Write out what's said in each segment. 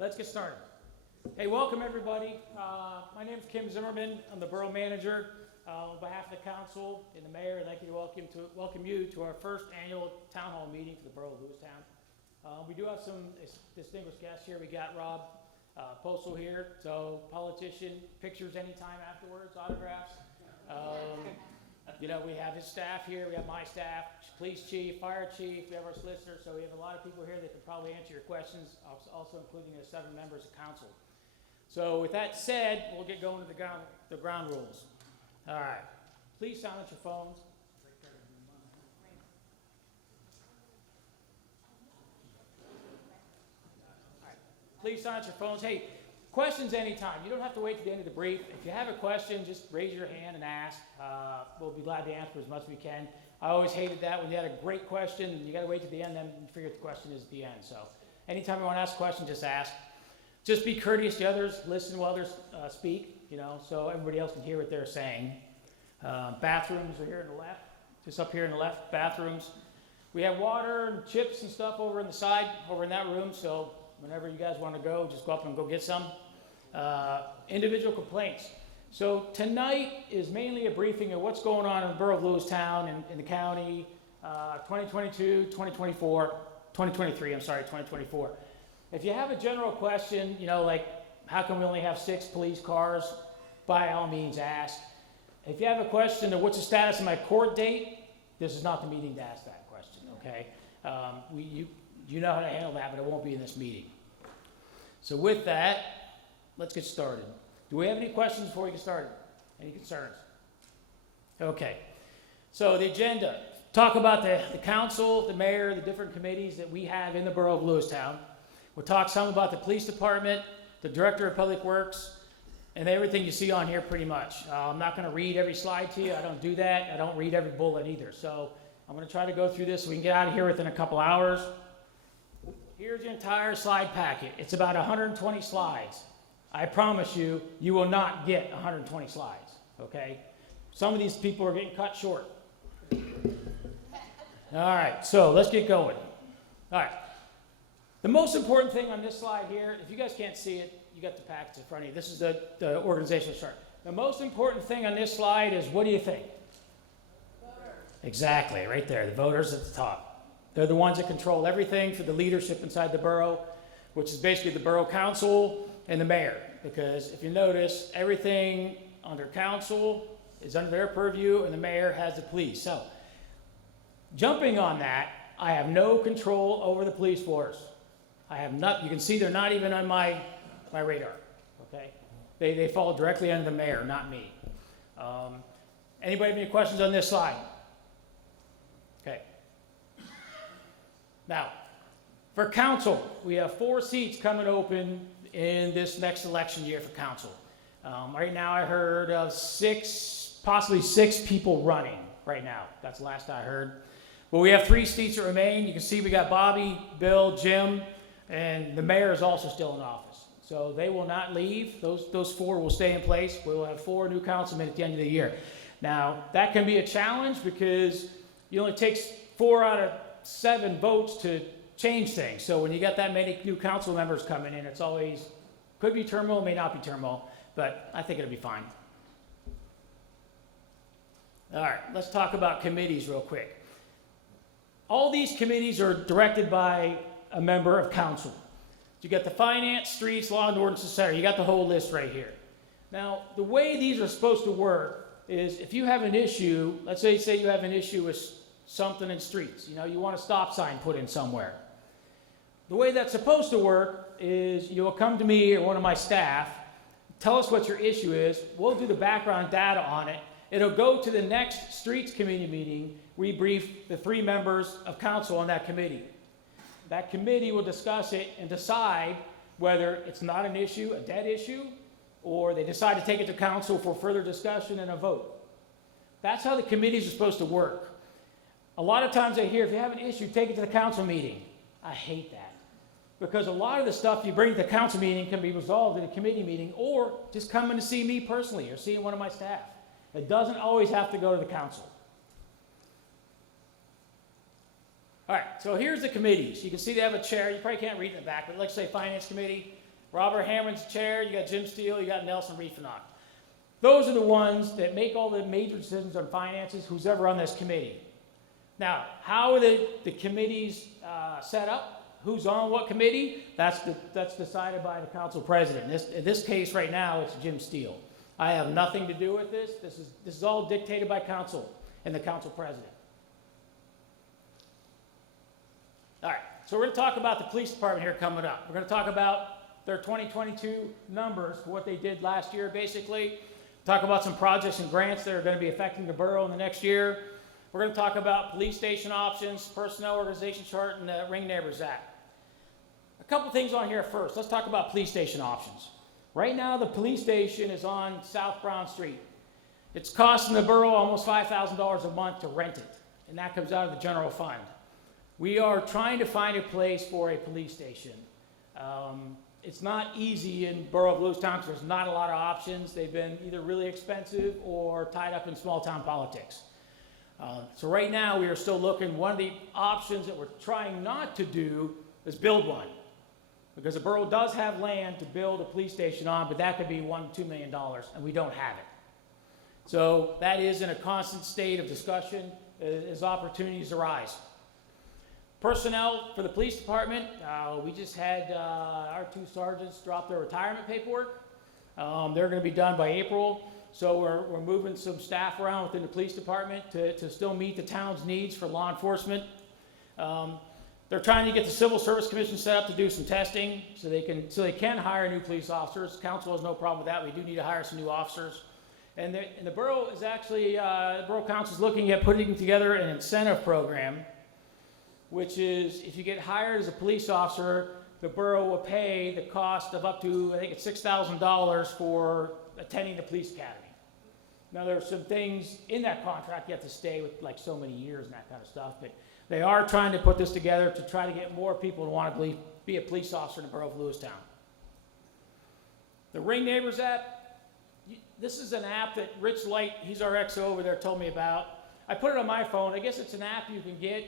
Let's get started. Hey, welcome everybody. My name is Kim Zimmerman. I'm the borough manager. On behalf of the council and the mayor, I'd like to welcome you to our first annual town hall meeting for the borough of Lewistown. We do have some distinguished guests here. We got Rob Postal here, so politician, pictures anytime afterwards, autographs. You know, we have his staff here. We have my staff, police chief, fire chief. We have our solicitor. So we have a lot of people here that can probably answer your questions, also including the 7 members of council. So with that said, we'll get going to the ground rules. All right. Please silence your phones. All right. Please silence your phones. Hey, questions anytime. You don't have to wait to the end of the brief. If you have a question, just raise your hand and ask. We'll be glad to answer as much as we can. I always hated that when you had a great question and you got to wait to the end, then figure out the question is at the end. So anytime you want to ask a question, just ask. Just be courteous to others. Listen while others speak, you know, so everybody else can hear what they're saying. Bathrooms are here on the left, just up here on the left, bathrooms. We have water and chips and stuff over on the side, over in that room, so whenever you guys want to go, just go up and go get some. Individual complaints. So tonight is mainly a briefing of what's going on in the borough of Lewistown and in the county, 2022, 2024, 2023, I'm sorry, 2024. If you have a general question, you know, like how come we only have 6 police cars, by all means ask. If you have a question of what's the status of my court date, this is not the meeting to ask that question, okay? You know how to handle that, but it won't be in this meeting. So with that, let's get started. Do we have any questions before we get started? Any concerns? Okay. So the agenda, talk about the council, the mayor, the different committees that we have in the borough of Lewistown. We'll talk some about the police department, the director of public works, and everything you see on here pretty much. I'm not going to read every slide to you. I don't do that. I don't read every bullet either. So I'm going to try to go through this so we can get out of here within a couple hours. Here's the entire slide packet. It's about 120 slides. I promise you, you will not get 120 slides, okay? Some of these people are getting cut short. All right, so let's get going. All right. The most important thing on this slide here, if you guys can't see it, you got the packets in front of you. This is the organizational chart. The most important thing on this slide is, what do you think? Voters. Exactly, right there, the voters at the top. They're the ones that control everything for the leadership inside the borough, which is basically the borough council and the mayor. Because if you notice, everything under council is under their purview and the mayor has the police. So, jumping on that, I have no control over the police force. I have not, you can see they're not even on my radar, okay? They fall directly under the mayor, not me. Anybody have any questions on this slide? Okay. Now, for council, we have 4 seats coming open in this next election year for council. Right now I heard of 6, possibly 6 people running right now. That's the last I heard. But we have 3 seats that remain. You can see we got Bobby, Bill, Jim, and the mayor is also still in office. So they will not leave. Those 4 will stay in place. We will have 4 new councilmen at the end of the year. Now, that can be a challenge because it only takes 4 out of 7 votes to change things. So when you got that many new council members coming in, it's always, could be turmoil, may not be turmoil, but I think it'll be fine. All right, let's talk about committees real quick. All these committees are directed by a member of council. You got the finance, streets, law and ordinance, etc. You got the whole list right here. Now, the way these are supposed to work is if you have an issue, let's say you have an issue with something in streets, you know, you want a stop sign put in somewhere. The way that's supposed to work is you'll come to me or one of my staff, tell us what your issue is, we'll do the background data on it, it'll go to the next streets committee meeting, we brief the 3 members of council on that committee. That committee will discuss it and decide whether it's not an issue, a dead issue, or they decide to take it to council for further discussion and a vote. That's how the committees are supposed to work. A lot of times I hear, if you have an issue, take it to the council meeting. I hate that. Because a lot of the stuff you bring to the council meeting can be resolved in a committee meeting, or just come in to see me personally or see one of my staff. It doesn't always have to go to the council. All right, so here's the committees. You can see they have a chair. You probably can't read in the back, but let's say Finance Committee. Robert Hammond's chair, you got Jim Steele, you got Nelson Riefenach. Those are the ones that make all the major decisions on finances, who's ever on this committee. Now, how are the committees set up? Who's on what committee? That's decided by the council president. In this case right now, it's Jim Steele. I have nothing to do with this. This is all dictated by council and the council president. All right, so we're going to talk about the police department here coming up. We're going to talk about their 2022 numbers for what they did last year, basically. Talk about some projects and grants that are going to be affecting the borough in the next year. We're going to talk about police station options, personnel organization chart, and the Ring Neighbors Act. A couple things on here first. Let's talk about police station options. Right now, the police station is on South Brown Street. It's costing the borough almost $5,000 a month to rent it, and that comes out of the general fund. We are trying to find a place for a police station. It's not easy in borough of Lewistown because there's not a lot of options. They've been either really expensive or tied up in small town politics. So right now we are still looking. One of the options that we're trying not to do is build one, because the borough does have land to build a police station on, but that could be $1 to $2 million, and we don't have it. So that is in a constant state of discussion as opportunities arise. Personnel for the police department, we just had our 2 sergeants drop their retirement paperwork. They're going to be done by April. So we're moving some staff around within the police department to still meet the town's needs for law enforcement. They're trying to get the Civil Service Commission set up to do some testing so they can hire new police officers. Council has no problem with that. We do need to hire some new officers. And the borough is actually, the borough council is looking at putting together an incentive program, which is if you get hired as a police officer, the borough will pay the cost of up to, I think it's $6,000 for attending the police academy. Now, there are some things in that contract you have to stay with, like so many years and that kind of stuff, but they are trying to put this together to try to get more people to want to be a police officer in the borough of Lewistown. The Ring Neighbors app, this is an app that Rich Light, he's our XO over there, told me about. I put it on my phone. I guess it's an app you can get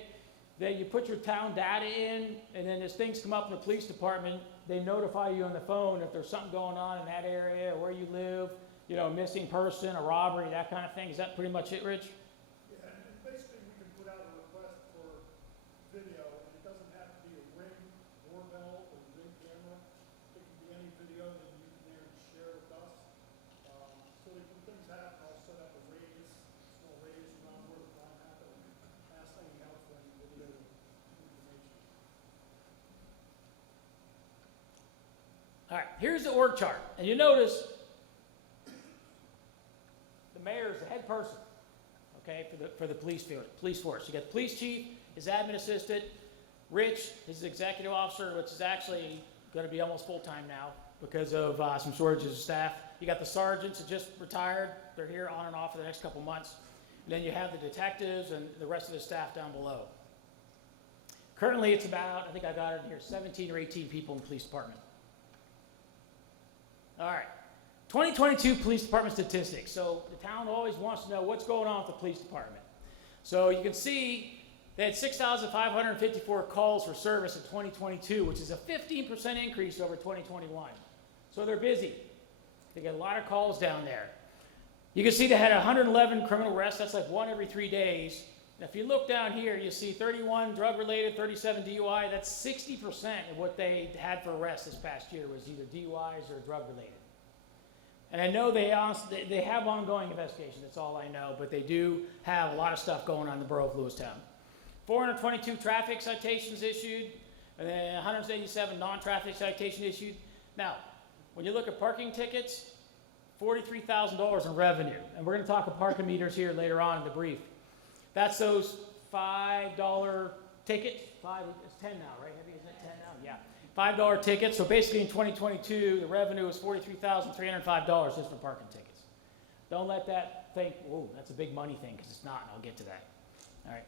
that you put your town data in, and then as things come up in the police department, they notify you on the phone if there's something going on in that area or where you live, you know, a missing person, a robbery, that kind of thing. Is that pretty much it, Rich? Yeah, and basically we can put out a request for video, and it doesn't have to be a Ring doorbell or Ring camera. It can be any video that you can there and share with us. So that when things happen, I'll set up a radius, small radius around where the crime happened, and ask any help for any video information. All right, here's the org chart. And you notice the mayor is the head person, okay, for the police force. You got the police chief, his admin assistant, Rich, his executive officer, which is actually going to be almost full-time now because of some shortages of staff. You got the sergeants that just retired. They're here on and off for the next couple months. And then you have the detectives and the rest of the staff down below. Currently, it's about, I think I got it in here, 17 or 18 people in the police department. All right, 2022 police department statistics. So the town always wants to know what's going on with the police department. So you can see they had 6,554 calls for service in 2022, which is a 15% increase over 2021. So they're busy. They get a lot of calls down there. You can see they had 111 criminal arrests. That's like 1 every 3 days. Now, if you look down here, you see 31 drug-related, 37 DUI. That's 60% of what they had for arrests this past year was either DUIs or drug-related. And I know they have ongoing investigations. That's all I know. But they do have a lot of stuff going on in the borough of Lewistown. 422 traffic citations issued, and then 187 non-traffic citations issued. Now, when you look at parking tickets, $43,000 in revenue. And we're going to talk about parking meters here later on in the brief. That's those $5 tickets. It's 10 now, right? Is that 10 now? Yeah. $5 tickets. So basically in 2022, the revenue was $43,305 just for parking tickets. Don't let that think, whoa, that's a big money thing, because it's not, and I'll get to that. All right.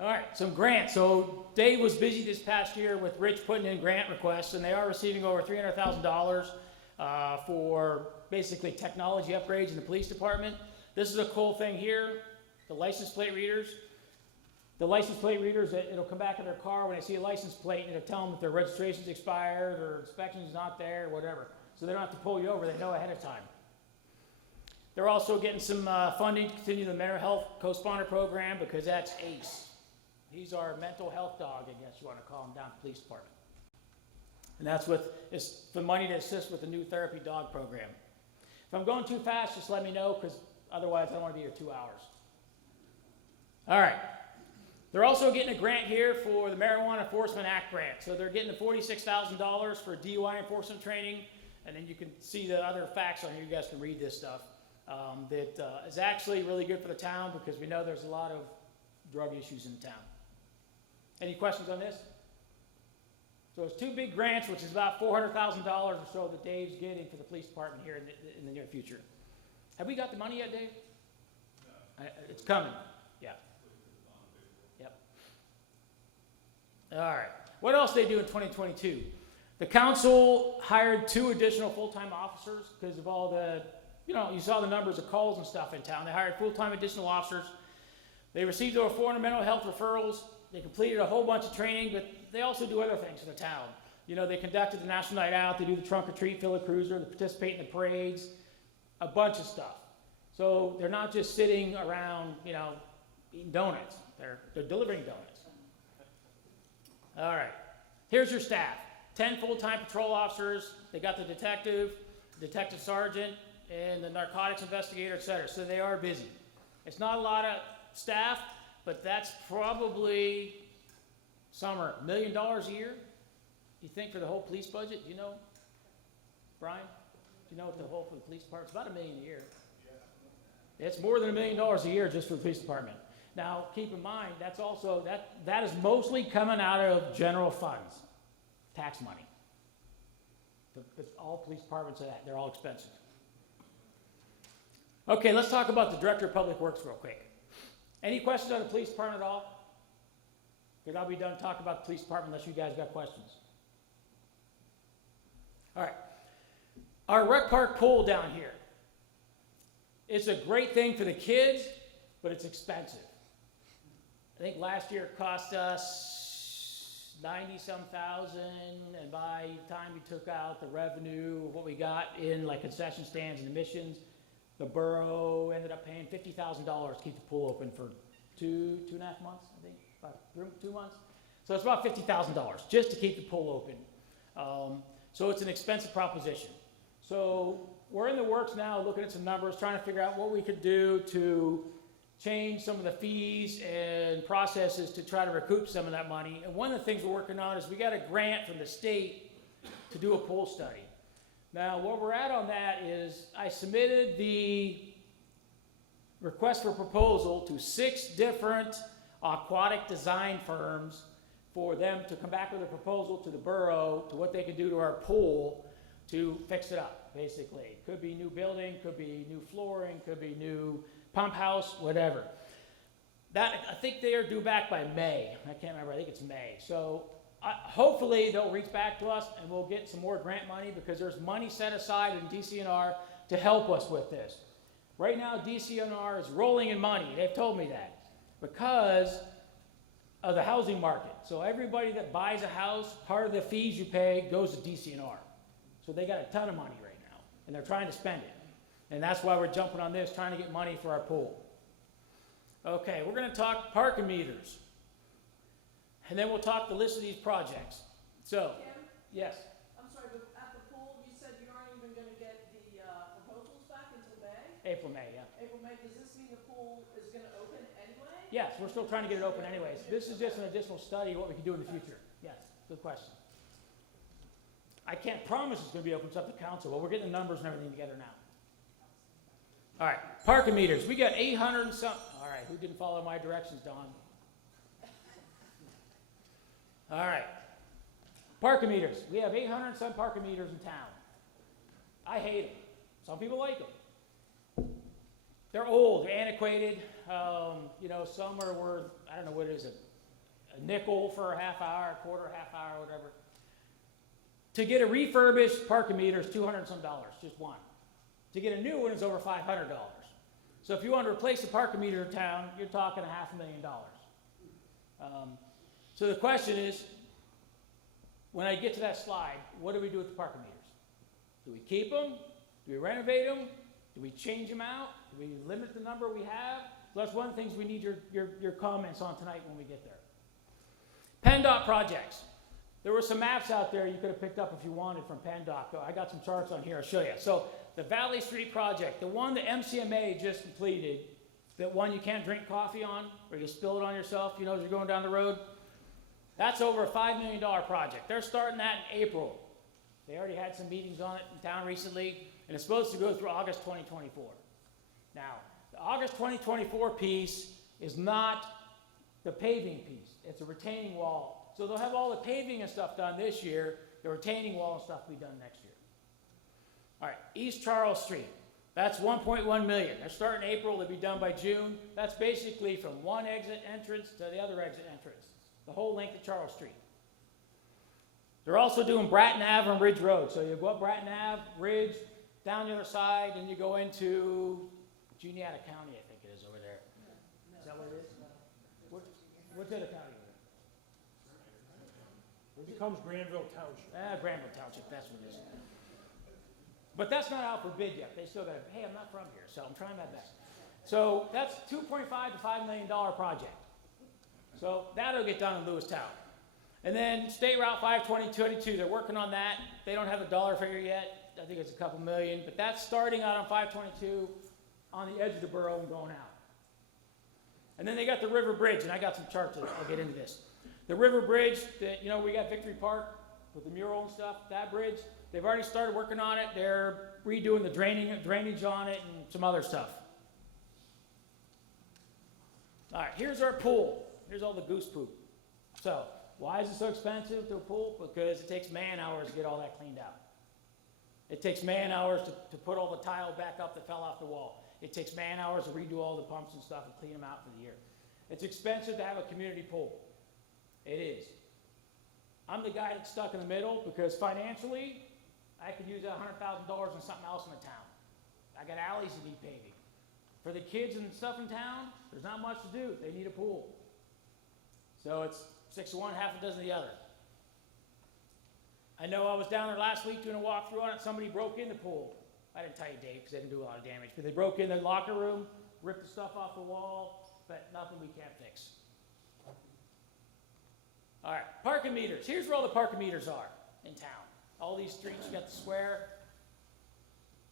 All right, some grants. So Dave was busy this past year with Rich putting in grant requests, and they are receiving over $300,000 for basically technology upgrades in the police department. This is a cool thing here, the license plate readers. The license plate readers, it'll come back in their car when they see a license plate, and it'll tell them if their registration's expired or inspection's not there, or whatever. So they don't have to pull you over, they know ahead of time. They're also getting some funding to continue the mental health co-sponsor program, because that's ACE. He's our mental health dog, I guess you want to call him, down at the police department. And that's it's the money to assist with the new therapy dog program. If I'm going too fast, just let me know, because otherwise I don't want to be here 2 hours. All right. They're also getting a grant here for the Marijuana Enforcement Act grant. So they're getting the $46,000 for DUI enforcement training, and then you can see the other facts on here. You guys can read this stuff. That is actually really good for the town, because we know there's a lot of drug issues in the town. Any questions on this? So it's 2 big grants, which is about $400,000 or so that Dave's getting for the police department here in the near future. Have we got the money yet, Dave? No. It's coming. Yeah. Yep. All right. What else they do in 2022? The council hired 2 additional full-time officers because of all the, you saw the numbers of calls and stuff in town. They hired full-time additional officers. They received over 400 mental health referrals. They completed a whole bunch of training, but they also do other things in the town. They conducted the National Night Out, they do the trunk or treat, fill a cruiser, they participate in the parades, a bunch of stuff. So they're not just sitting around, eating donuts. They're delivering donuts. All right. Here's your staff. 10 full-time patrol officers. They got the detective sergeant, and the narcotics investigator, et cetera. So they are busy. It's not a lot of staff, but that's probably somewhere $1 million a year. You think for the whole police budget? You know, Brian? Do you know what the whole for the police department? It's about $1 million a year. It's more than $1 million a year just for the police department. Now, keep in mind, that's also that is mostly coming out of general funds, tax money. Because all police departments are that. They're all expensive. Okay, let's talk about the Director of Public Works real quick. Any questions on the police department at all? Because I'll be done talking about the police department unless you guys got questions. All right. Our rec park pool down here. It's a great thing for the kids, but it's expensive. I think last year it cost us 90-some thousand, and by the time we took out the revenue of what we got in like concession stands and admissions, the borough ended up paying $50,000 to keep the pool open for 2.5 months, I think, about 2 months. So it's about $50,000 just to keep the pool open. So it's an expensive proposition. So we're in the works now, looking at some numbers, trying to figure out what we could do to change some of the fees and processes to try to recoup some of that money. And one of the things we're working on is we got a grant from the state to do a pool study. Now, where we're at on that is I submitted the request for proposal to 6 different aquatic design firms for them to come back with a proposal to the borough to what they could do to our pool to fix it up, basically. Could be new building, could be new flooring, could be new pump house, whatever. That, I think they are due back by May. I can't remember, I think it's May. So hopefully they'll reach back to us and we'll get some more grant money, because there's money set aside in DCNR to help us with this. Right now, DCNR is rolling in money. They've told me that because of the housing market. So everybody that buys a house, part of the fees you pay goes to DCNR. So they got a ton of money right now, and they're trying to spend it. And that's why we're jumping on this, trying to get money for our pool. Okay, we're going to talk parking meters. And then we'll talk the list of these projects. So, Kim? yes. I'm sorry, but at the pool, you said you aren't even going to get the proposals back until May? April, May, yeah. April, May. Does this mean the pool is going to open anyway? Yes, we're still trying to get it open anyways. This is just an additional study of what we can do in the future. Yes, good question. I can't promise it's going to be open, it's up to council, but we're getting the numbers and everything together now. All right, parking meters. We got 800 and some. All right, who didn't follow my directions, Don? All right, parking meters. We have 800 and some parking meters in town. I hate them. Some people like them. They're old, they're antiquated. Some are worth, I don't know what it is, a nickel for a half hour, a quarter, half hour, whatever. To get a refurbished parking meter is $200 and some, just one. To get a new one is over $500. So if you want to replace the parking meter in town, you're talking $500,000. So the question is, when I get to that slide, what do we do with the parking meters? Do we keep them? Do we renovate them? Do we change them out? Do we limit the number we have? So that's one of the things we need your comments on tonight when we get there. PennDOT projects. There were some maps out there you could have picked up if you wanted from PennDOT. I got some charts on here, I'll show you. So the Valley Street project, the one the MCMA just completed, that one you can't drink coffee on, or you spill it on yourself, you know, as you're going down the road. That's over a $5 million project. They're starting that in April. They already had some meetings on it in town recently, and it's supposed to go through August 2024. Now, the August 2024 piece is not the paving piece. It's a retaining wall. So they'll have all the paving and stuff done this year. The retaining wall and stuff will be done next year. All right, East Charles Street. That's 1.1 million. They're starting April, they'll be done by June. That's basically from one exit entrance to the other exit entrance, the whole length of Charles Street. They're also doing Bratton Ave and Ridge Road. So you go up Bratton Ave, Ridge, down the other side, and you go into Juniata County, I think it is over there. Is that what it is? What's the other county? It becomes Granville Township. Granville Township, that's what it is. But that's not out for bid yet. They still got to, hey, I'm not from here, so I'm trying my best. So that's $2.5 to $5 million project. So that'll get done in Lewistown. And then State Route 522, they're working on that. They don't have a dollar figure yet. I think it's a couple million, but that's starting out on 522 on the edge of the borough and going out. And then they got the River Bridge, and I got some charts, I'll get into this. The River Bridge, that, you know, we got Victory Park with the mural and stuff, that bridge, they've already started working on it. They're redoing the drainage on it and some other stuff. All right, here's our pool. Here's all the goose poop. So, why is it so expensive to a pool? Because it takes man hours to get all that cleaned out. It takes man hours to put all the tile back up that fell off the wall. It takes man hours to redo all the pumps and stuff and clean them out for the year. It's expensive to have a community pool. It is. I'm the guy that's stuck in the middle because financially, I could use $100,000 on something else in the town. I got alleys that need paving. For the kids and stuff in town, there's not much to do. They need a pool. So it's 6 of one, half a dozen of the other. I know I was down there last week doing a walkthrough on it. Somebody broke in the pool. I didn't tell you, Dave, because they didn't do a lot of damage. But they broke in the locker room, ripped the stuff off the wall, but nothing we can't fix. All right, parking meters. Here's where all the parking meters are in town. All these streets, you got the square,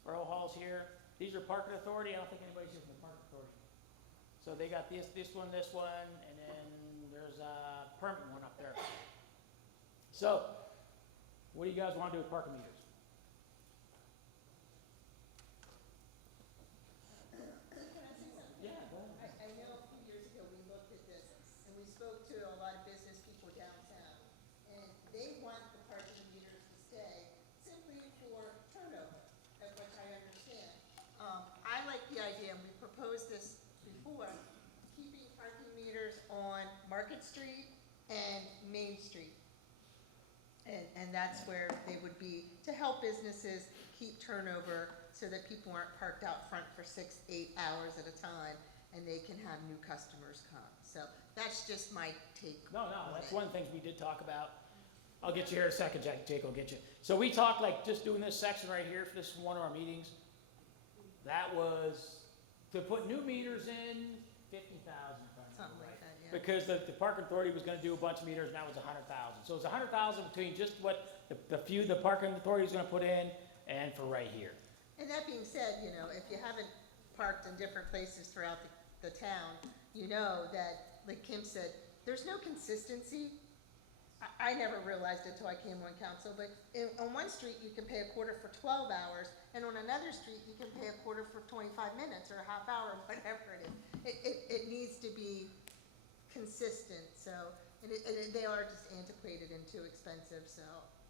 Borough Hall's here. These are parking authority. I don't think anybody's here from the parking authority. So they got this one, and then there's a permanent one up there. So, what do you guys want to do with parking meters? Yeah, go ahead. I know a few years ago we looked at this and we spoke to a lot of business people downtown. And they want the parking meters to stay simply for turnover, of which I understand. I like the idea, and we proposed this before, keeping parking meters on Market Street and Main Street. And that's where they would be, to help businesses keep turnover so that people aren't parked out front for 6, 8 hours at a time, and they can have new customers come. So that's just my take. No, that's one of the things we did talk about. I'll get you here in a second, Jake will get you. So we talked like just doing this section right here, for this is one of our meetings. That was to put new meters in, 50,000. Something like that, yeah. Because the parking authority was gonna do a bunch of meters, and that was 100,000. So it's 100,000 between just what the parking authority is gonna put in and for right here. And that being said, you know, if you haven't parked in different places throughout the town, you know that, like Kim said, there's no consistency. I never realized it until I came on council, but on one street you can pay a quarter for 12 hours, and on another street you can pay a quarter for 25 minutes or a half hour, whatever it is. It needs to be consistent, so, and they are just antiquated and too expensive, so,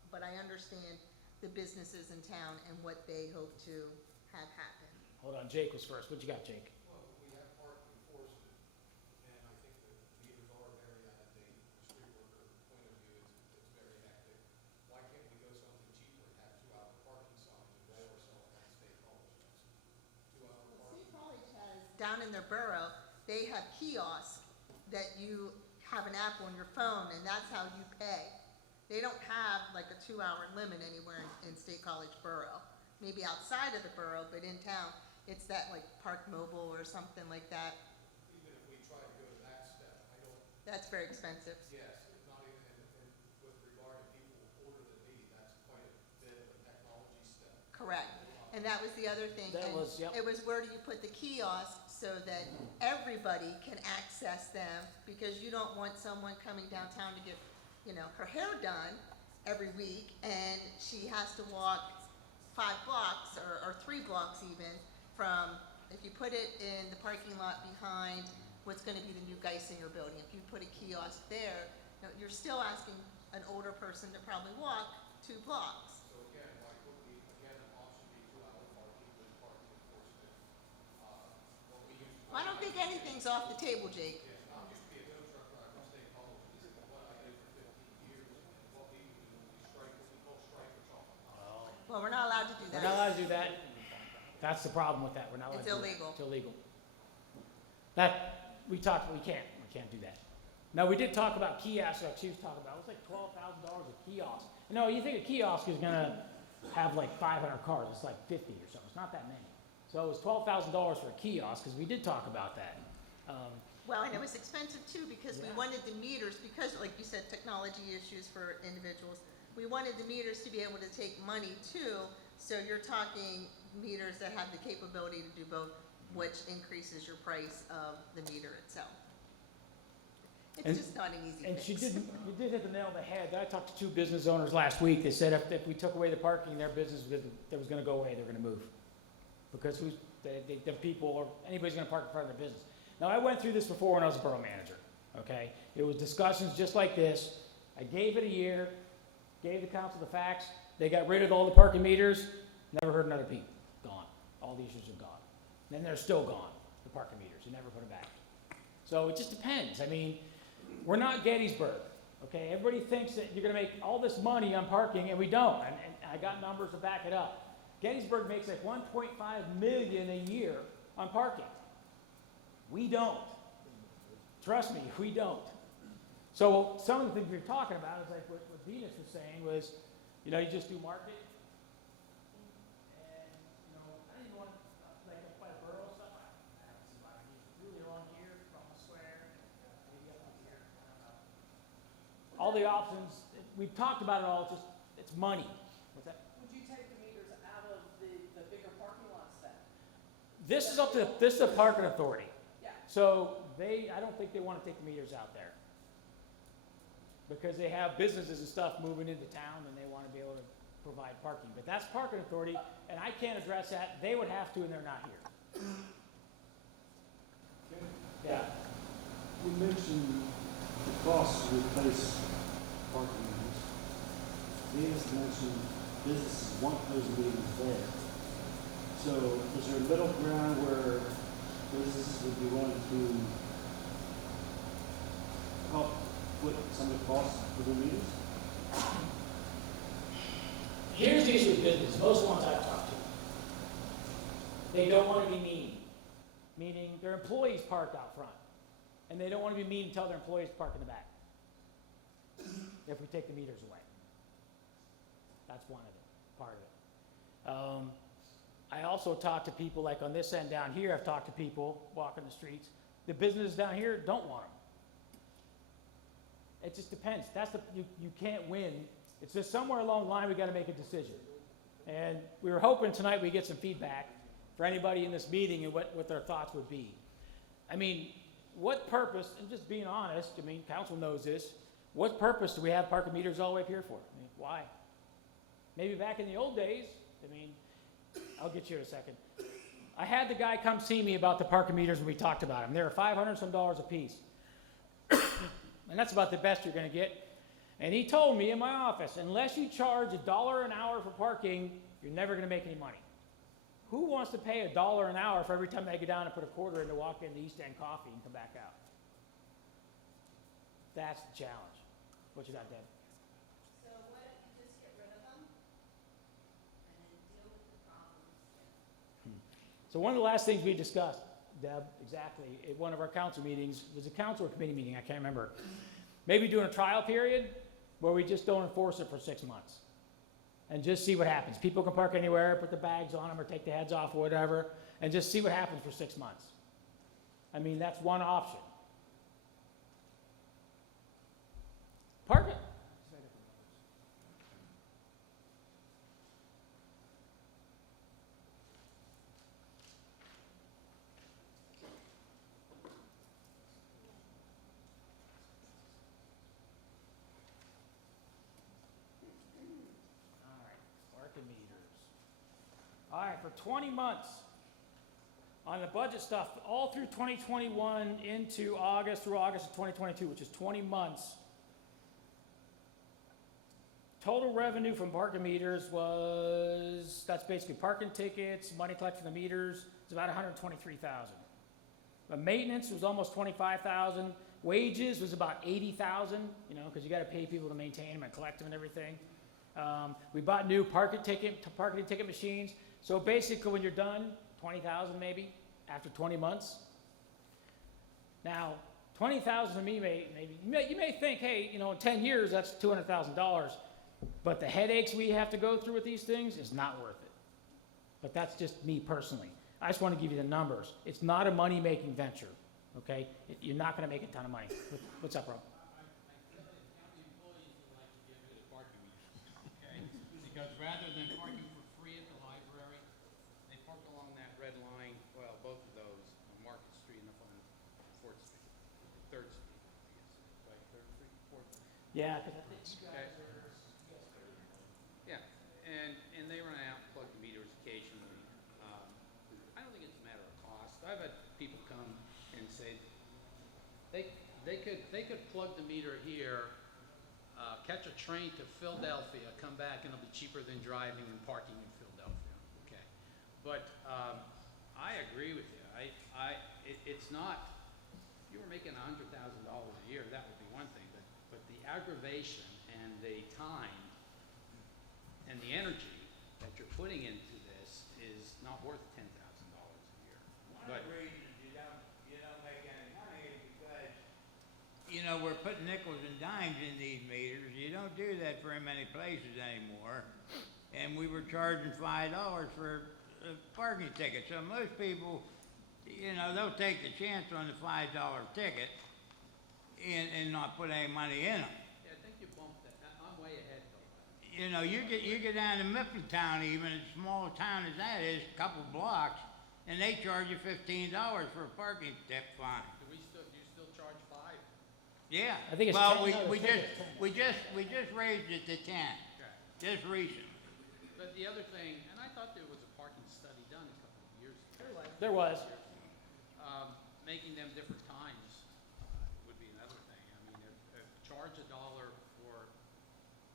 but I understand the businesses in town and what they hope to have happen. Hold on, Jake was first. What you got, Jake? Well, we have parking enforcement, and I think the meters are very out of date. From a street worker point of view, it's very hectic. Why can't we go something cheaper and have 2-hour parking signs and roll ourselves at State College? 2-hour Well, parking. State College has, down in their borough, they have kiosks that you have an app on your phone, and that's how you pay. They don't have like a 2-hour limit anywhere in State College Borough. Maybe outside of the borough, but in town, it's that like Park Mobile or something like that. Even if we try to go to that step, I don't, That's very expensive. yes, not even, and with regard to people older than me, that's quite a bit of a technology step. Correct. And that was the other thing. That and was, yep. It was where do you put the kiosk so that everybody can access them, because you don't want someone coming downtown to get, her hair done every week, and she has to walk 5 blocks or 3 blocks even from, if you put it in the parking lot behind what's gonna be the new Geisinger building, if you put a kiosk there, you're still asking an older person to probably walk 2 blocks. So again, why couldn't we, again, an option be 2-hour parking with parking enforcement? What we used to. I don't think anything's off the table, Jake. Yes, I used to be a tow truck driver in State College. This is what I did for 15 years, and what we do when we strike, what we call strikers off the top. Well, we're not allowed to do We're not that. allowed to do that. That's the problem with that. We're not allowed It's to do that. illegal. It's illegal. That, we can't do that. No, we did talk about kiosks, like she was talking about. It was like $12,000 a kiosk. No, you think a kiosk is gonna have like 500 cars. It's like 50 or something. It's not that many. So it was $12,000 for a kiosk, because we did talk about that. Well, and it was expensive too, because we Yeah. wanted the meters, because like you said, technology issues for individuals. We wanted the meters to be able to take money too, so you're talking meters that have the capability to do both, which increases your price of the meter itself. It's And- just not an easy And fix. you did hit the nail on the head. I talked to 2 business owners last week. They said if we took away the parking, their business that was gonna go away, they're gonna move. Because the people, or anybody's gonna park in front of their business. Now, I went through this before when I was a borough manager, okay? It was discussions just like this. I gave it a year, gave the council the facts. They got rid of all the parking meters, never heard another peep. Gone. All the issues are gone. And then they're still gone, the parking meters. You never put them back. So it just depends. I mean, we're not Gettysburg, okay? Everybody thinks that you're gonna make all this money on parking, and we don't. And I got numbers to back it up. Gettysburg makes like 1.5 million a year on parking. We don't. Trust me, we don't. So some of the things we were talking about is like what Venus was saying was, you just do market. And, I didn't want, like, by the borough stuff, I don't see why I need really along here, from the square, maybe up here. I don't know. All the options, we've talked about it all, it's money. What's that? Would you take the meters out of the bigger parking lots then? This is the parking authority. Yeah. So I don't think they want to take the meters out there. Because they have businesses and stuff moving into town, and they want to be able to provide parking. But that's parking authority, and I can't address that. They would have to, and they're not here. Yeah. You mentioned the cost to replace parking meters. Venus mentioned businesses want those meters there. So is there a middle ground where businesses would be willing to help with some of the costs for the meters? Here's the issue with business. Most ones I've talked to, they don't want to be mean. Meaning their employees park out front. And they don't want to be mean and tell their employees to park in the back. If we take the meters away. That's one of it, part of it. I also talk to people, like on this end down here, I've talked to people walking the streets. The businesses down here don't want them. It just depends. You can't win. It's just somewhere along the line we got to make a decision. And we were hoping tonight we get some feedback for anybody in this meeting and what their thoughts would be. I mean, what purpose, and just being honest, I mean, council knows this, what purpose do we have parking meters all the way up here for? I mean, why? Maybe back in the old days, I mean, I'll get you in a second. I had the guy come see me about the parking meters when we talked about them. They were $500 some a piece. And that's about the best you're gonna get. And he told me in my office, unless you charge $1 an hour for parking, you're never gonna make any money. Who wants to pay $1 an hour for every time they go down and put a quarter in to walk in the East End Coffee and come back out? That's the challenge. What you got, Deb? So why don't you just get rid of them and then deal with the problems? So one of the last things we discussed, Deb, exactly, at one of our council meetings, it was a council or committee meeting, I can't remember. Maybe doing a trial period where we just don't enforce it for 6 months. And just see what happens. People can park anywhere, put the bags on them or take the heads off or whatever, and just see what happens for 6 months. I mean, that's one option. Park it. All right, parking meters. All right, for 20 months on the budget stuff, all through 2021 into August, through August of 2022, which is 20 months. Total revenue from parking meters was, that's basically parking tickets, money collected from the meters, it's about 123,000. The maintenance was almost 25,000. Wages was about 80,000, you know, because you got to pay people to maintain them and collect them and everything. We bought new parking ticket machines. So basically, when you're done, 20,000 maybe after 20 months. Now, 20,000 to me you may think, hey, you know, in 10 years that's $200,000. But the headaches we have to go through with these things is not worth it. But that's just me personally. I just want to give you the numbers. It's not a money-making venture, okay? You're not going to make a ton of money. What's up, Rob? I feel that county employees would like to get rid of parking meters, okay? Because rather than parking for free at the library, they park along that red line, well, both of those, on Market Street and up on 4th Street, 3rd Street, I guess, right, 3rd Street, 4th Street. Yeah, because I think you guys Okay. are... Yeah, and they run out, plug the meters occasionally. I don't think it's a matter of cost. I've had people come and say they could plug the meter here, catch a train to Philadelphia, come back, and it'll be cheaper than driving and parking in Philadelphia. Okay, but I agree with you. It's not. If you were making $100,000 a year, that would be one thing. But the aggravation and the time and the energy that you're putting into this is not worth $10,000 a year. One of the reasons you don't make any money is because, you know, we're putting nickels and dimes in these meters. You don't do that very many places anymore. And we were charging $5 for a parking ticket. So most people, you know, they'll take the chance on the $5 ticket and not put any money in them. Yeah, I think you bumped that. I'm way ahead though. You know, you get down to MCTV, even as small a town as that is, a couple blocks, and they charge you $15 for a parking tip fine. Do you still charge 5? Yeah. I think it's well, 10 now, we the ticket's 10 now. we just raised it to 10, Okay. just recently. But the other thing, and I thought there was a parking study done a couple of years ago. There was. Making them different times would be another thing. I mean, if charge $1 for,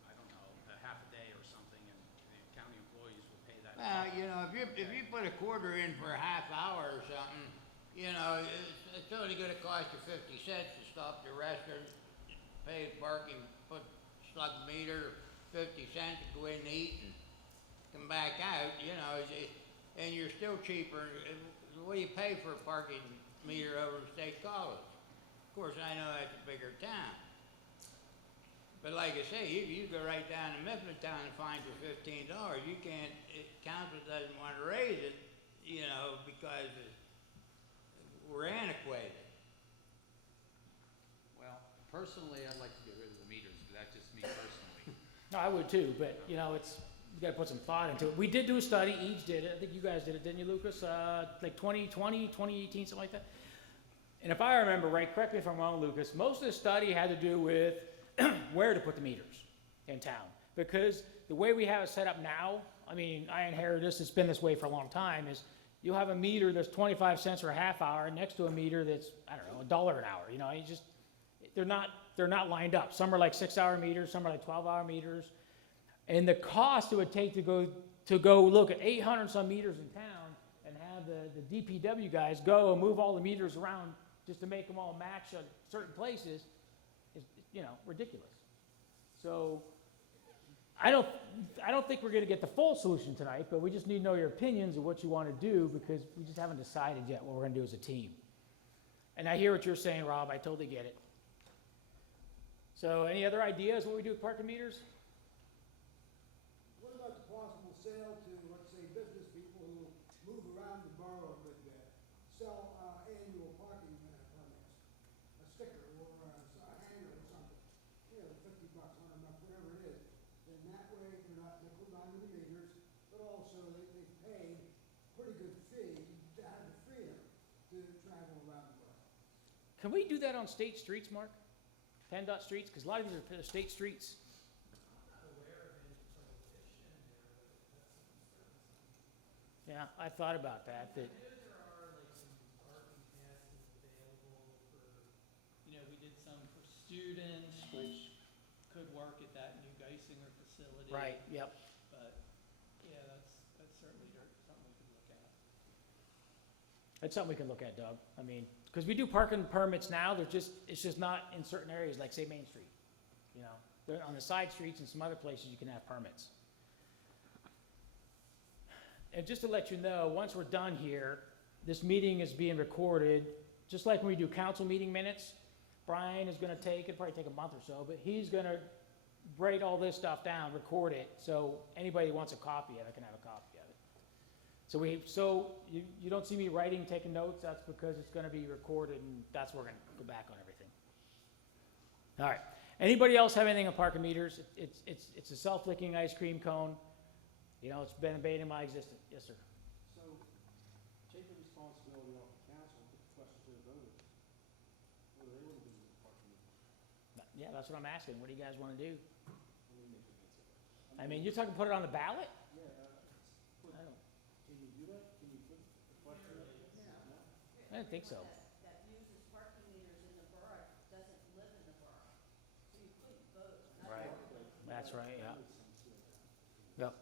I don't know, a half a day or something, and the county employees would pay that. Well, you know, if you put a quarter in for a half hour or something, you know, it's only gonna cost you 50 cents to stop the restaurant, pay parking, slug the meter, 50 cents to go in and eat and come back out, you know, and you're still cheaper. What do you pay for a parking meter over at State College? Of course, I know that's a bigger town. But like I say, you go right down to McLeantown and find for $15. You can't, council doesn't want to raise it, you know, because we're antiquated. Well, personally, I'd like to get rid of the meters, but that's just me personally. No, I would too, but you know, you gotta put some thought into it. We did do a study, each did it, I think you guys did it, didn't you, Lucas? Like 2020, 2018, something like that. And if I remember right, correct me if I'm wrong, Lucas, most of the study had to do with where to put the meters in town. Because the way we have it set up now, I mean, I inherited this, it's been this way for a long time, is you'll have a meter that's 25 cents for a half hour next to a meter that's, I don't know, $1 an hour. You know, they're not lined up. Some are like 6-hour meters, some are like 12-hour meters. And the cost it would take to go look at 800 some meters in town and have the DPW guys go and move all the meters around just to make them all match at certain places is, you know, ridiculous. So I don't think we're gonna get the full solution tonight, but we just need to know your opinions of what you wanna do, because we just haven't decided yet what we're gonna do as a team. And I hear what you're saying, Rob, I totally get it. So any other ideas what we do with parking meters? What about the possible sale to, let's say, business people who move around the borough a good bit, sell, annual parking permits, a sticker or a hanger or something, you know, $50, $100, whatever it is, then that way they're not nickel diming the meters, but also they pay pretty good fee to have the freedom to travel around the borough. Can we do that on state streets, Mark? PennDOT streets, because a lot of these are state streets. Yeah, I thought about that, I know there are like some parking passes available for, you know, we did some for students, which could work at that new Geisinger facility. right, yep. But, yeah, that's certainly something we could look at. That's something we can look at, Doug. I mean, because we do parking permits now, it's just not in certain areas, like say Main Street. You know, they're on the side streets and some other places you can have permits. And just to let you know, once we're done here, this meeting is being recorded, just like when we do council meeting minutes. Brian is gonna it'll probably take a month or so, but he's gonna write all this stuff down, record it, so anybody who wants a copy of it can have a copy of it. So you don't see me writing, taking notes, that's because it's gonna be recorded, and that's where we're gonna go back on everything. All right, anybody else have anything on parking meters? It's a self-licking ice cream cone. You know, it's been invading my existence. Yes, sir. So, take the responsibility off the council, put the question to the voters. What do they want to do with the parking meters? Yeah, that's what I'm asking. What do you guys wanna do? I mean, they could answer that. I mean, you're talking put it on the ballot? Yeah, I don't, can you do that? Can you put the question up? No. I didn't think so. That uses parking meters in the borough doesn't live in the borough, so you couldn't vote. Right. That's right, yeah. Yep.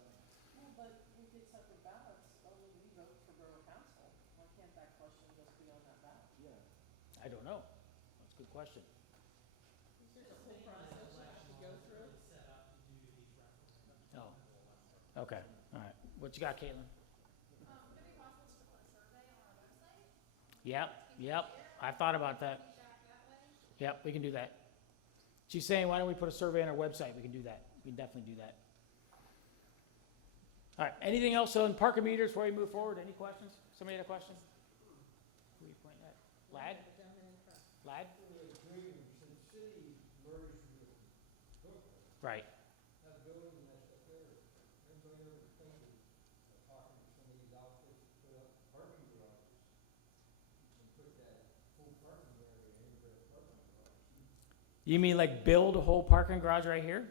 Well, but we did separate ballots, only we vote for borough council, why can't that question just be on that ballot? Yeah. I don't know. That's a good question. There's a whole process you have to go through. Set up to do these referendums. Oh, okay, all right. What you got, Caitlin? Would it be possible to put a survey on our website? Yep, I thought about that. Feedback that way? Yep, we can do that. She's saying, why don't we put a survey on our website? We can do that. We can definitely do that. All right, anything else on parking meters before we move forward? Any questions? Somebody had a question? Who are you pointing at? Lad? Lad? Since city merged with Brooklyn, Right. that building that's up there, anybody ever think of talking to some of these outfits to put up parking garages and put that full parking area into their parking garage? You mean like build a whole parking garage right here?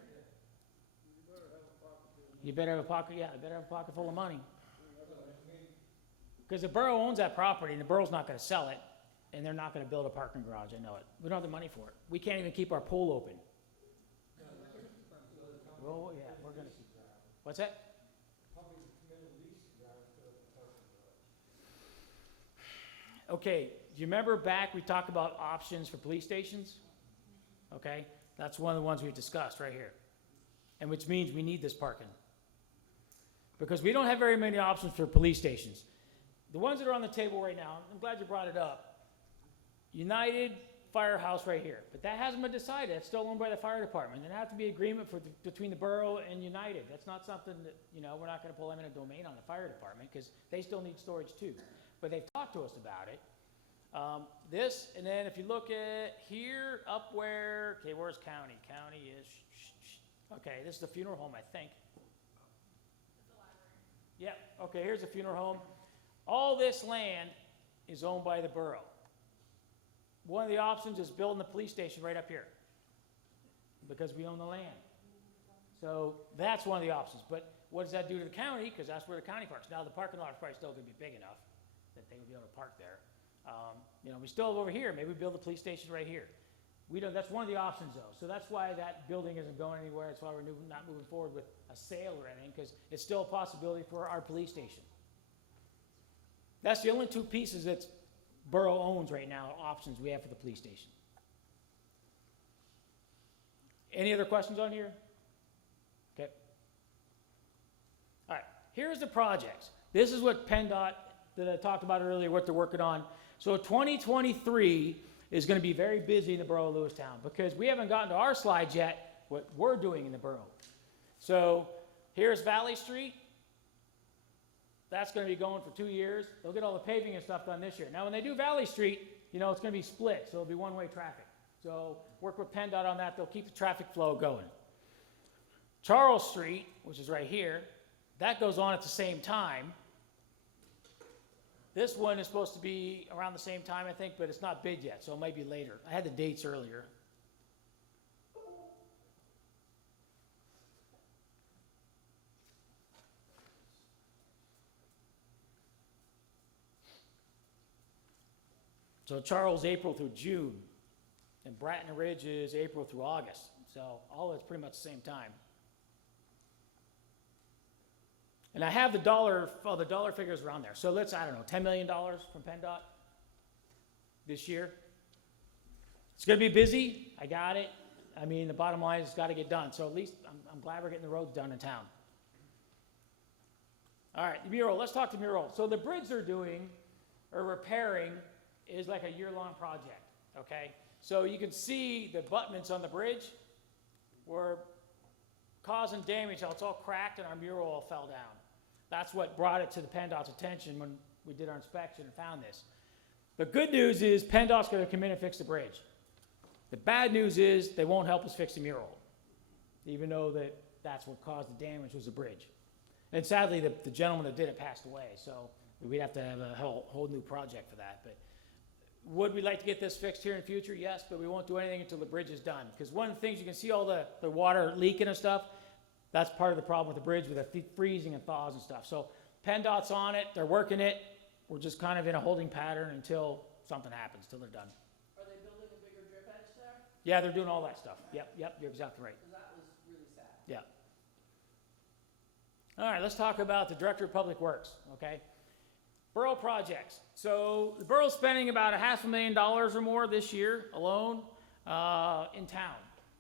You better have a pocket full. You better have a pocket, yeah, you better have a pocket full of money. Because the borough owns that property, and the borough's not gonna sell it, and they're not gonna build a parking garage, I know it. We don't have the money for it. We can't even keep our pool open. Well, yeah, we're gonna keep, what's that? Probably committed lease garage to a parking garage. Okay, do you remember back, we talked about options for police stations? Okay, that's one of the ones we've discussed right here. And which means we need this parking. Because we don't have very many options for police stations. The ones that are on the table right now, I'm glad you brought it up. United Firehouse right here, but that hasn't been decided. It's still owned by the fire department. There has to be agreement between the borough and United. That's not something that, you know, we're not gonna pull eminent domain on the fire department, because they still need storage too. But they've talked to us about it. This, and then if you look at here, up where, okay, where's county? County is, okay, this is the funeral home, I think. The library. Yep, okay, here's the funeral home. All this land is owned by the borough. One of the options is building the police station right up here, because we own the land. So that's one of the options, but what does that do to the county? Because that's where the county parks. Now, the parking lot is probably still gonna be big enough that they would be able to park there. You know, we still have over here, maybe we build a police station right here. We don't, that's one of the options though, so that's why that building isn't going anywhere. That's why we're not moving forward with a sale or anything, because it's still a possibility for our police station. That's the only two pieces that borough owns right now, options we have for the police station. Any other questions on here? Okay, here's the projects. This is what PennDOT, that I talked about earlier, what they're working on. So 2023 is gonna be very busy in the borough of Lewistown, because we haven't gotten to our slides yet, what we're doing in the borough. So here's Valley Street. That's gonna be going for 2 years. They'll get all the paving and stuff done this year. Now, when they do Valley Street, you know, it's gonna be split, so it'll be one-way traffic. So work with PennDOT on that, they'll keep the traffic flow going. Charles Street, which is right here, that goes on at the same time. This one is supposed to be around the same time, I think, but it's not bid yet, so it might be later. I had the dates earlier. So Charles, April through June, and Bratton Ridge is April through August. So all that's pretty much the same time. And I have the dollar figures around there. So let's, I don't know, $10 million from PennDOT this year. It's gonna be busy, I got it. I mean, the bottom line is it's gotta get done. So at least I'm glad we're getting the roads done in town. All right, the mural, let's talk to mural. So the bridge they're doing, or repairing, is like a year-long project, okay? So you can see the abutments on the bridge were causing damage. It's all cracked and our mural all fell down. That's what brought it to the PennDOT's attention when we did our inspection and found this. The good news is PennDOT's gonna come in and fix the bridge. The bad news is they won't help us fix the mural, even though that's what caused the damage was the bridge. And sadly, the gentleman that did it passed away, so we'd have to have a whole new project for that. But would we like to get this fixed here in the future? Yes, but we won't do anything until the bridge is done. Because one of the things, you can see all the water leaking and stuff, that's part of the problem with the bridge, with the freezing and thaws and stuff. So PennDOT's on it, they're working it. We're just kind of in a holding pattern until something happens, till they're done. Are they building a bigger drip edge there? Yeah, they're doing all that stuff. Yep, you're exactly right. Because that was really sad. Yeah. All right, let's talk about the Director of Public Works, okay? Borough projects. So the borough's spending about $500,000 or more this year alone in town.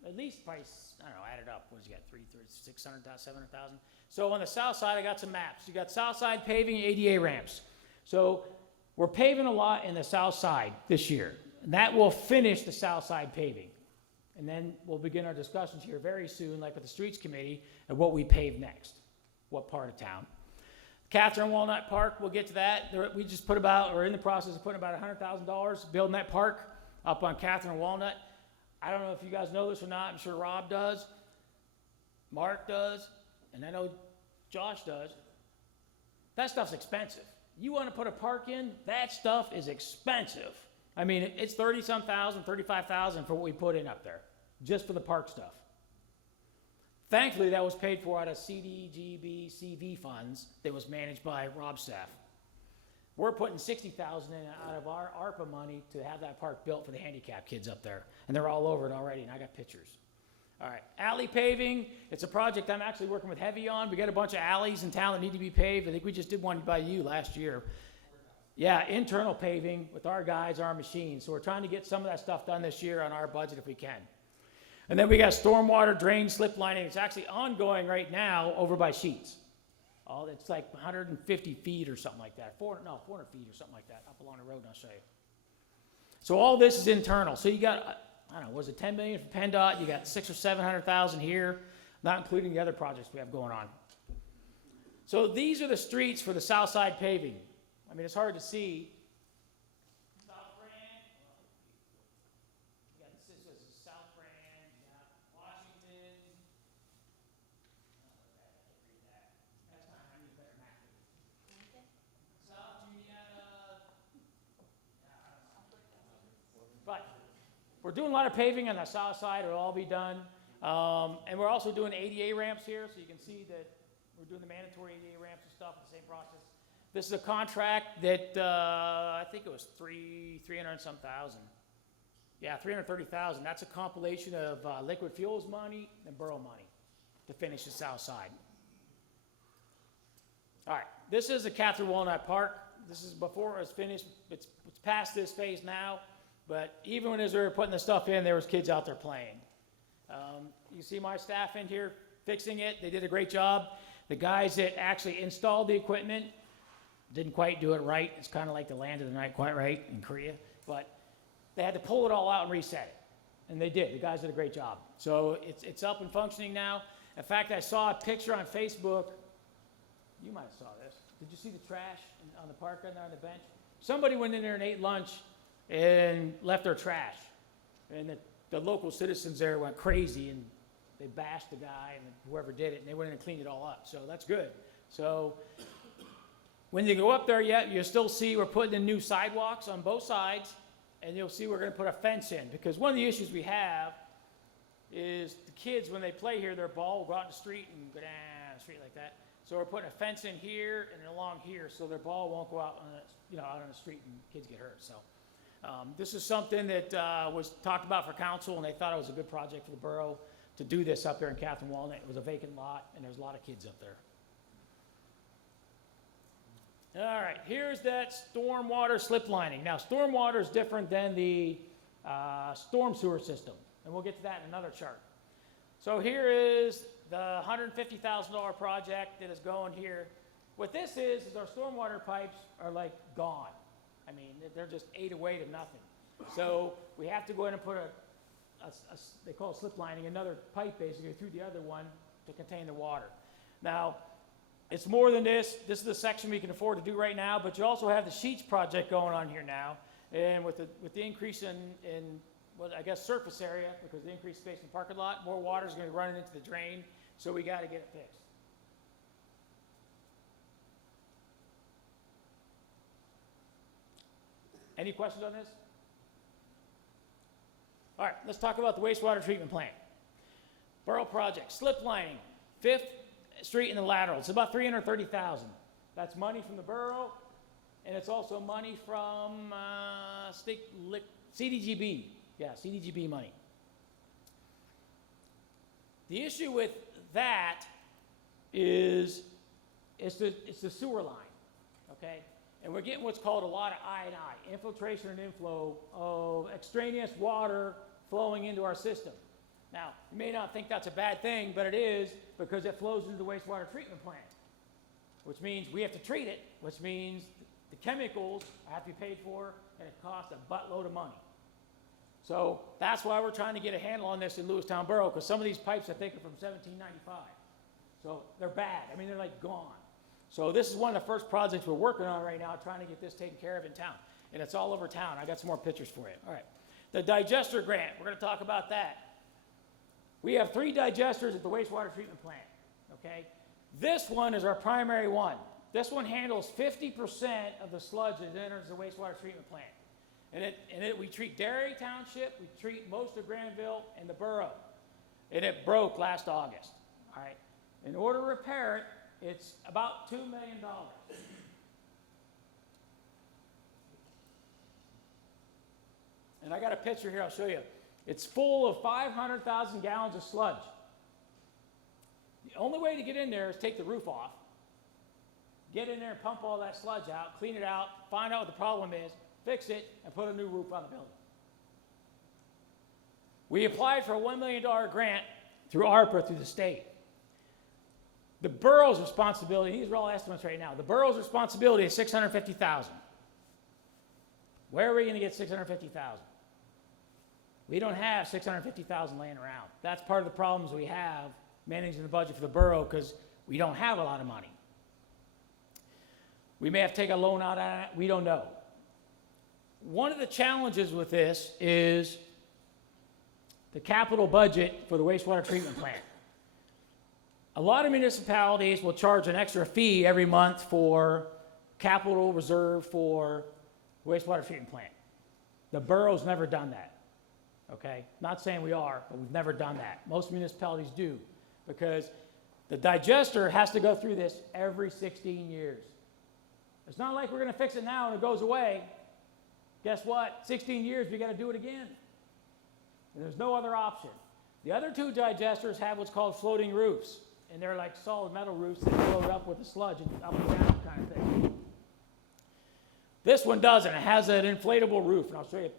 At least price, I don't know, add it up. What does you got? 600,000, 700,000. So on the south side, I got some maps. You got south side paving, ADA ramps. So we're paving a lot in the south side this year. And that will finish the south side paving. And then we'll begin our discussions here very soon, like with the Streets Committee, and what we pave next, what part of town. Catherine Walnut Park, we'll get to that. We just we're in the process of putting about $100,000 building that park up on Catherine Walnut. I don't know if you guys know this or not. I'm sure Rob does, Mark does, and I know Josh does. That stuff's expensive. You want to put a park in, that stuff is expensive. I mean, it's 30-some thousand, 35,000 for what we put in up there, just for the park stuff. Thankfully, that was paid for out of CDGB-CV funds that was managed by Rob's staff. We're putting $60,000 in out of our ARPA money to have that park built for the handicapped kids up there. And they're all over it already, and I got pictures. All right, alley paving. It's a project I'm actually working with Heavy on. We got a bunch of alleys in town that need to be paved. I think we just did one by you last year. Yeah, internal paving with our guys, our machines. So we're trying to get some of that stuff done this year on our budget if we can. And then we got stormwater drain slip lining. It's actually ongoing right now over by Sheets. It's like 150 feet or something like that. 400 feet or something like that up along the road, and I'll show you. So all this is internal. So you got, I don't know, was it 10 million for PennDOT? You got 600,000 or 700,000 here, not including the other projects we have going on. So these are the streets for the south side paving. I mean, it's hard to see. South Brand, you got this is South Brand, you got Washington. That's not, I need a better map. South Juliana. But we're doing a lot of paving on the south side. It'll all be done. And we're also doing ADA ramps here, so you can see that we're doing the mandatory ADA ramps and stuff, the same process. This is a contract that I think it was 300 and some thousand. Yeah, 330,000. That's a compilation of liquid fuels money and borough money to finish the south side. All right, this is the Catherine Walnut Park. This is before it was finished. It's past this phase now, but even when they were putting the stuff in, there was kids out there playing. You see my staff in here fixing it. They did a great job. The guys that actually installed the equipment didn't quite do it right. It's kind of like the land of the night quite right in Korea. But they had to pull it all out and reset it. And they did. The guys did a great job. So it's up and functioning now. In fact, I saw a picture on Facebook. You might have saw this. Did you see the trash on the park on there on the bench? Somebody went in there and ate lunch and left their trash. And the local citizens there went crazy and they bashed the guy and whoever did it, and they went in and cleaned it all up. So that's good. So when you go up there yet, you'll still see we're putting in new sidewalks on both sides, and you'll see we're going to put a fence in, because one of the issues we have is the kids, when they play here, their ball will go out in the street and go down the street like that. So we're putting a fence in here and along here so their ball won't go out on the, out on the street and kids get hurt. So this is something that was talked about for council, and they thought it was a good project for the borough to do this up there in Catherine Walnut. It was a vacant lot, and there's a lot of kids up there. All right, here's that stormwater slip lining. Now, stormwater is different than the storm sewer system, and we'll get to that in another chart. So here is the $150,000 project that is going here. What this is our stormwater pipes are like gone. I mean, they're just ate away to nothing. So we have to go in and put they call it slip lining, another pipe basically through the other one to contain the water. Now, it's more than this. This is the section we can afford to do right now, but you also have the sheets project going on here now. And with the increase in well, I guess surface area, because of the increased space in the parking lot, more water is going to be running into the drain, so we got to get it fixed. Any questions on this? All right, let's talk about the wastewater treatment plant. Borough project, slip lining, 5th Street and the lateral. It's about $330,000. That's money from the borough, and it's also money from CDGB. Yeah, CDGB money. The issue with that is it's the sewer line, okay? And we're getting what's called a lot of I&I, infiltration and inflow of extraneous water flowing into our system. Now, you may not think that's a bad thing, but it is, because it flows into the wastewater treatment plant, which means we have to treat it, which means the chemicals have to be paid for, and it costs a buttload of money. So that's why we're trying to get a handle on this in Lewistown Borough, because some of these pipes, I think, are from 1795. So they're bad. I mean, they're like gone. So this is one of the first projects we're working on right now, trying to get this taken care of in town. And it's all over town. I got some more pictures for you. All right. The digester grant, we're going to talk about that. We have 3 digesters at the wastewater treatment plant, okay? This one is our primary one. This one handles 50% of the sludge that enters the wastewater treatment plant. And we treat Derry Township, we treat most of Granville and the borough. And it broke last August, all right? In order to repair it, it's about $2 million. And I got a picture here, I'll show you. It's full of 500,000 gallons of sludge. The only way to get in there is take the roof off, get in there and pump all that sludge out, clean it out, find out what the problem is, fix it, and put a new roof on the building. We applied for a $1 million grant through ARPA through the state. The borough's responsibility, these are all estimates right now, the borough's responsibility is $650,000. Where are we going to get $650,000? We don't have $650,000 laying around. That's part of the problems we have managing the budget for the borough, because we don't have a lot of money. We may have to take a loan out on it. We don't know. One of the challenges with this is the capital budget for the wastewater treatment plant. A lot of municipalities will charge an extra fee every month for capital reserve for wastewater treatment plant. The borough's never done that. Okay, not saying we are, but we've never done that. Most municipalities do, because the digester has to go through this every 16 years. It's not like we're going to fix it now and it goes away. Guess what? 16 years, we got to do it again. And there's no other option. The other 2 digesters have what's called floating roofs, and they're like solid metal roofs that float up with the sludge and up and down kind of thing. This one doesn't. It has an inflatable roof, and I'll show you.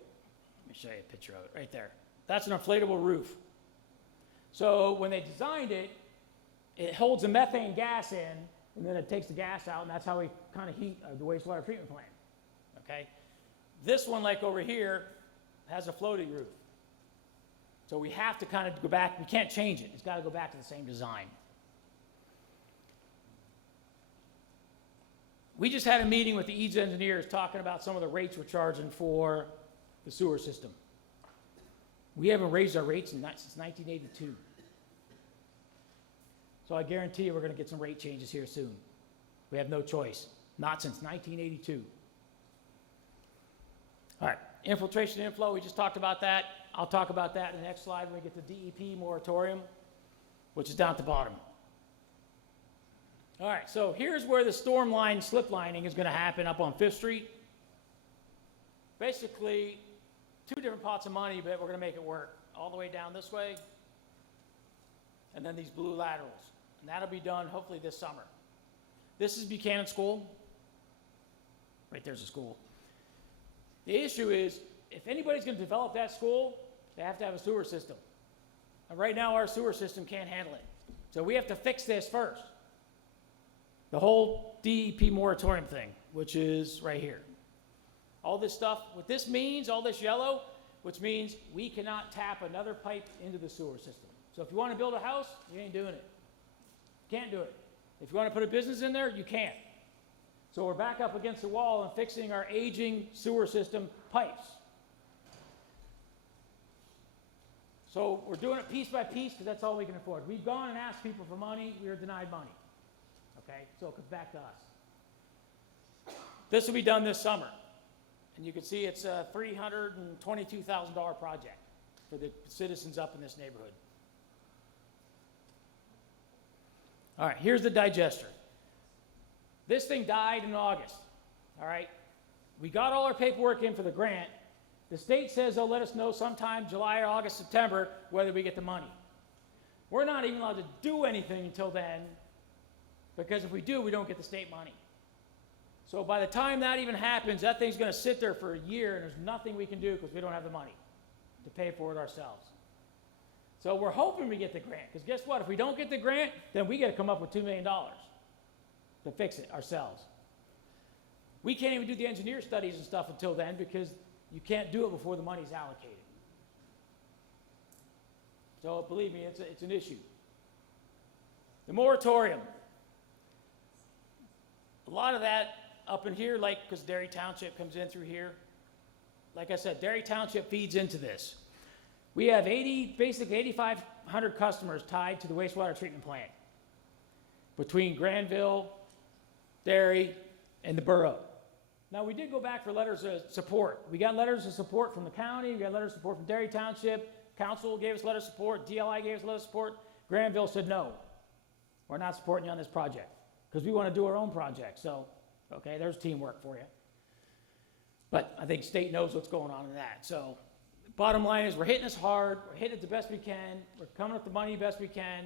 Let me show you a picture of it right there. That's an inflatable roof. So when they designed it, it holds the methane gas in, and then it takes the gas out, and that's how we kind of heat the wastewater treatment plant, okay? This one, like over here, has a floating roof. So we have to kind of go back, we can't change it, it's got to go back to the same design. We just had a meeting with the EADS engineers talking about some of the rates we're charging for the sewer system. We haven't raised our rates since 1982. So I guarantee you we're going to get some rate changes here soon. We have no choice. Not since 1982. All right, infiltration and inflow, we just talked about that. I'll talk about that in the next slide when we get to DEP moratorium, which is down at the bottom. All right, so here's where the storm line slip lining is going to happen up on 5th Street. Basically, 2 different pots of money, but we're going to make it work. All the way down this way, and then these blue laterals. And that'll be done hopefully this summer. This is Buchanan School. Right there's the school. The issue is, if anybody's going to develop that school, they have to have a sewer system. And right now, our sewer system can't handle it. So we have to fix this first. The whole DEP moratorium thing, which is right here. All this stuff, what this means, all this yellow, which means we cannot tap another pipe into the sewer system. So if you want to build a house, you ain't doing it. Can't do it. If you want to put a business in there, you can't. So we're back up against the wall and fixing our aging sewer system pipes. So we're doing it piece by piece because that's all we can afford. We've gone and asked people for money. We were denied money. Okay, so it comes back to us. This will be done this summer. And you can see it's a $322,000 project for the citizens up in this neighborhood. All right, here's the digester. This thing died in August, all right? We got all our paperwork in for the grant. The state says they'll let us know sometime July or August, September, whether we get the money. We're not even allowed to do anything until then, because if we do, we don't get the state money. So by the time that even happens, that thing's going to sit there for a year, and there's nothing we can do because we don't have the money to pay for it ourselves. So we're hoping we get the grant, because guess what? If we don't get the grant, then we got to come up with $2 million to fix it ourselves. We can't even do the engineer studies and stuff until then, because you can't do it before the money's allocated. So believe me, it's an issue. The moratorium. A lot of that up in here, like, because Derry Township comes in through here. Like I said, Derry Township feeds into this. We have basically 8,500 customers tied to the wastewater treatment plant between Granville, Derry, and the borough. Now, we did go back for letters of support. We got letters of support from the county. We got letters of support from Derry Township. Council gave us letters of support. DLI gave us letters of support. Granville said, no, we're not supporting you on this project because we want to do our own project. So, okay, there's teamwork for you. But I think state knows what's going on in that. So, bottom line is we're hitting this hard. We're hitting it the best we can. We're coming up with the money best we can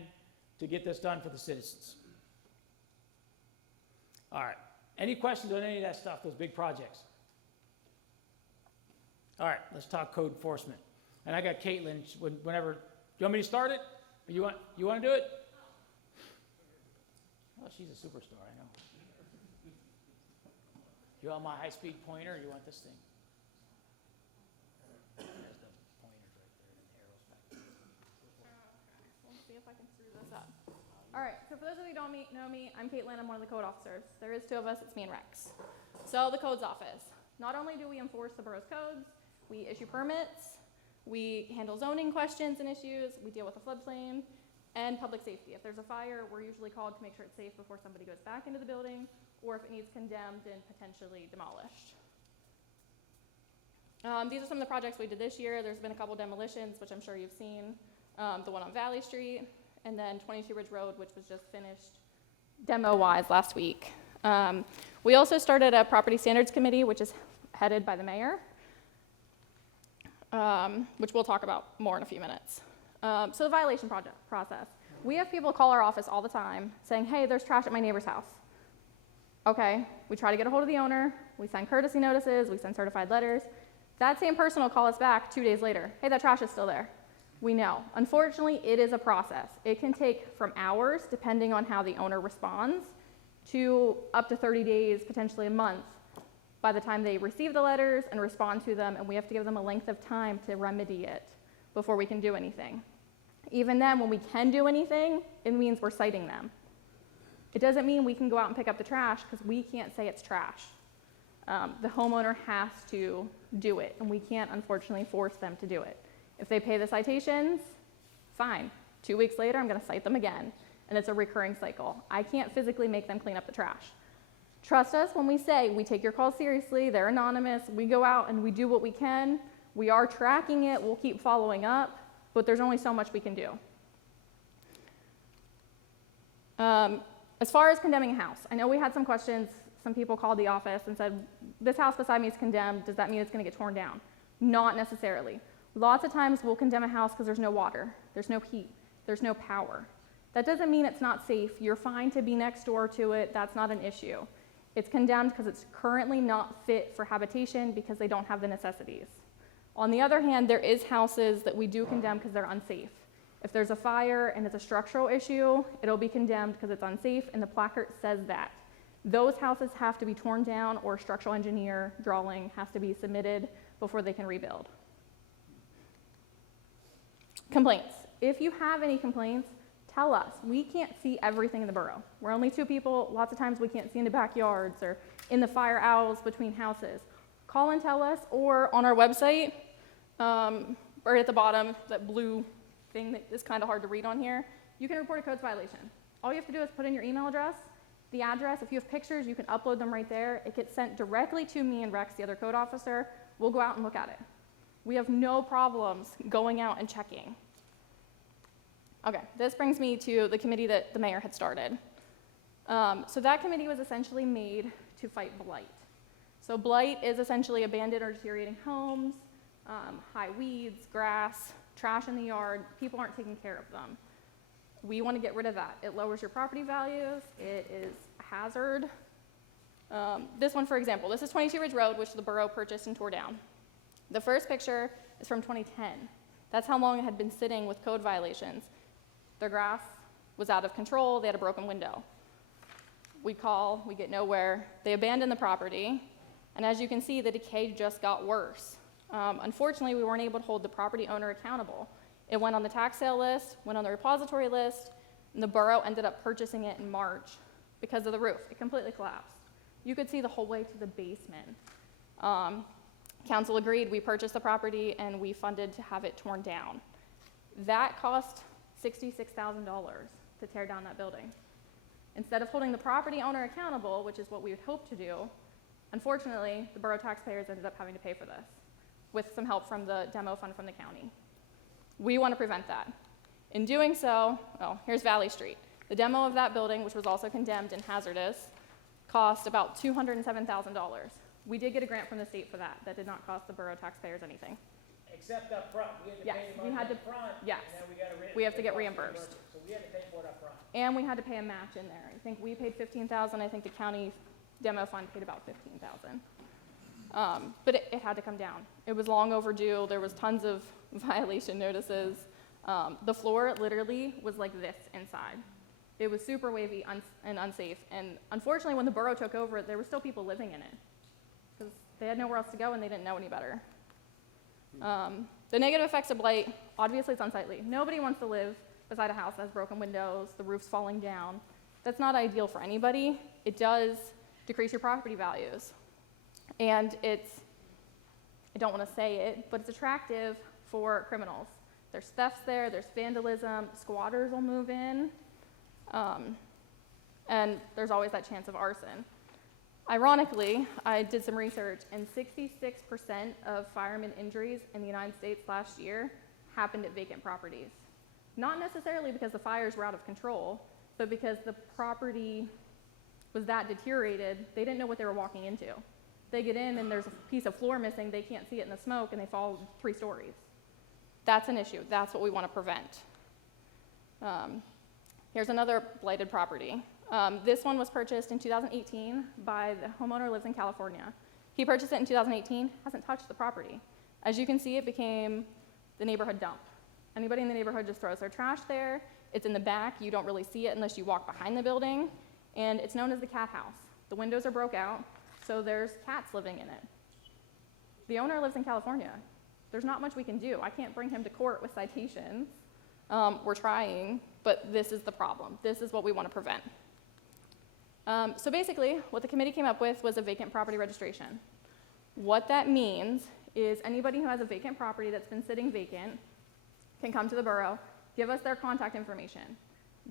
to get this done for the citizens. All right. Any questions on any of that stuff, those big projects? All right, let's talk code enforcement. And I got Caitlin, whenever, do you want me to start it? Or you want to do it? Oh, she's a superstar, I know. You want my high-speed pointer, or you want this thing? There's the pointers right there, and the arrows back there. We'll see if I can screw this up. All right, so for those of you who don't know me, I'm Caitlin. I'm one of the code officers. There is 2 of us. It's me and Rex. So the codes office. Not only do we enforce the borough's codes, we issue permits, we handle zoning questions and issues, we deal with the floodplain, and public safety. If there's a fire, we're usually called to make sure it's safe before somebody goes back into the building, or if it needs condemned and potentially demolished. These are some of the projects we did this year. There's been a couple demolitions, which I'm sure you've seen. The one on Valley Street, and then 22 Ridge Road, which was just finished demo-wise last week. We also started a property standards committee, which is headed by the mayor, which we'll talk about more in a few minutes. So the violation process. We have people call our office all the time saying, hey, there's trash at my neighbor's house. Okay, we try to get a hold of the owner, we send courtesy notices, we send certified letters. That same person will call us back 2 days later. Hey, that trash is still there. We know. Unfortunately, it is a process. It can take from hours, depending on how the owner responds, to up to 30 days, potentially a month, by the time they receive the letters and respond to them, and we have to give them a length of time to remedy it before we can do anything. Even then, when we can do anything, it means we're citing them. It doesn't mean we can go out and pick up the trash, because we can't say it's trash. The homeowner has to do it, and we can't, unfortunately, force them to do it. If they pay the citations, fine. 2 weeks later, I'm going to cite them again, and it's a recurring cycle. I can't physically make them clean up the trash. Trust us when we say we take your calls seriously, they're anonymous, we go out and we do what we can. We are tracking it, we'll keep following up, but there's only so much we can do. As far as condemning a house, I know we had some questions. Some people called the office and said, this house beside me is condemned, does that mean it's going to get torn down? Not necessarily. Lots of times we'll condemn a house because there's no water, there's no heat, there's no power. That doesn't mean it's not safe. You're fine to be next door to it, that's not an issue. It's condemned because it's currently not fit for habitation because they don't have the necessities. On the other hand, there is houses that we do condemn because they're unsafe. If there's a fire and it's a structural issue, it'll be condemned because it's unsafe, and the placard says that. Those houses have to be torn down, or a structural engineer drawing has to be submitted before they can rebuild. Complaints. If you have any complaints, tell us. We can't see everything in the borough. We're only 2 people. Lots of times we can't see in the backyards or in the fire aisles between houses. Call and tell us, or on our website, right at the bottom, that blue thing that is kind of hard to read on here, you can report a codes violation. All you have to do is put in your email address, the address. If you have pictures, you can upload them right there. It gets sent directly to me and Rex, the other code officer. We'll go out and look at it. We have no problems going out and checking. Okay, this brings me to the committee that the mayor had started. So that committee was essentially made to fight blight. So blight is essentially abandoned or deteriorating homes, high weeds, grass, trash in the yard. People aren't taking care of them. We want to get rid of that. It lowers your property values. It is a hazard. This one, for example, this is 22 Ridge Road, which the borough purchased and tore down. The first picture is from 2010. That's how long it had been sitting with code violations. Their grass was out of control. They had a broken window. We call, we get nowhere. They abandoned the property, and as you can see, the decay just got worse. Unfortunately, we weren't able to hold the property owner accountable. It went on the tax sale list, went on the repository list, and the borough ended up purchasing it in March because of the roof. It completely collapsed. You could see the whole way to the basement. Council agreed. We purchased the property and we funded to have it torn down. That cost $66,000 to tear down that building. Instead of holding the property owner accountable, which is what we would hope to do, unfortunately, the borough taxpayers ended up having to pay for this with some help from the demo fund from the county. We want to prevent that. In doing so, here's Valley Street. The demo of that building, which was also condemned and hazardous, cost about $207,000. We did get a grant from the state for that. That did not cost the borough taxpayers anything. Except up front, we had to Yes, pay the we money had to- up front, yes. and then we got We have to get reimbursed. So we had to pay for it up front. And we had to pay a match in there. I think we paid $15,000. I think the county demo fund paid about $15,000. But it had to come down. It was long overdue. There was tons of violation notices. The floor literally was like this inside. It was super wavy and unsafe. And unfortunately, when the borough took over, there were still people living in it because they had nowhere else to go and they didn't know any better. The negative effects of blight, obviously it's unsightly. Nobody wants to live beside a house that has broken windows, the roof's falling down. That's not ideal for anybody. It does decrease your property values. And I don't want to say it, but it's attractive for criminals. There's thefts there, there's vandalism, squatters will move in, and there's always that chance of arson. Ironically, I did some research, and 66% of fireman injuries in the United States last year happened at vacant properties. Not necessarily because the fires were out of control, but because the property was that deteriorated, they didn't know what they were walking into. They get in and there's a piece of floor missing, they can't see it in the smoke, and they fall 3 stories. That's an issue. That's what we want to prevent. Here's another blighted property. This one was purchased in 2018 by the homeowner who lives in California. He purchased it in 2018, hasn't touched the property. As you can see, it became the neighborhood dump. Anybody in the neighborhood just throws their trash there. It's in the back. You don't really see it unless you walk behind the building. And it's known as the cat house. The windows are broke out, so there's cats living in it. The owner lives in California. There's not much we can do. I can't bring him to court with citations. We're trying, but this is the problem. This is what we want to prevent. So basically, what the committee came up with was a vacant property registration. What that means is anybody who has a vacant property that's been sitting vacant can come to the borough, give us their contact information,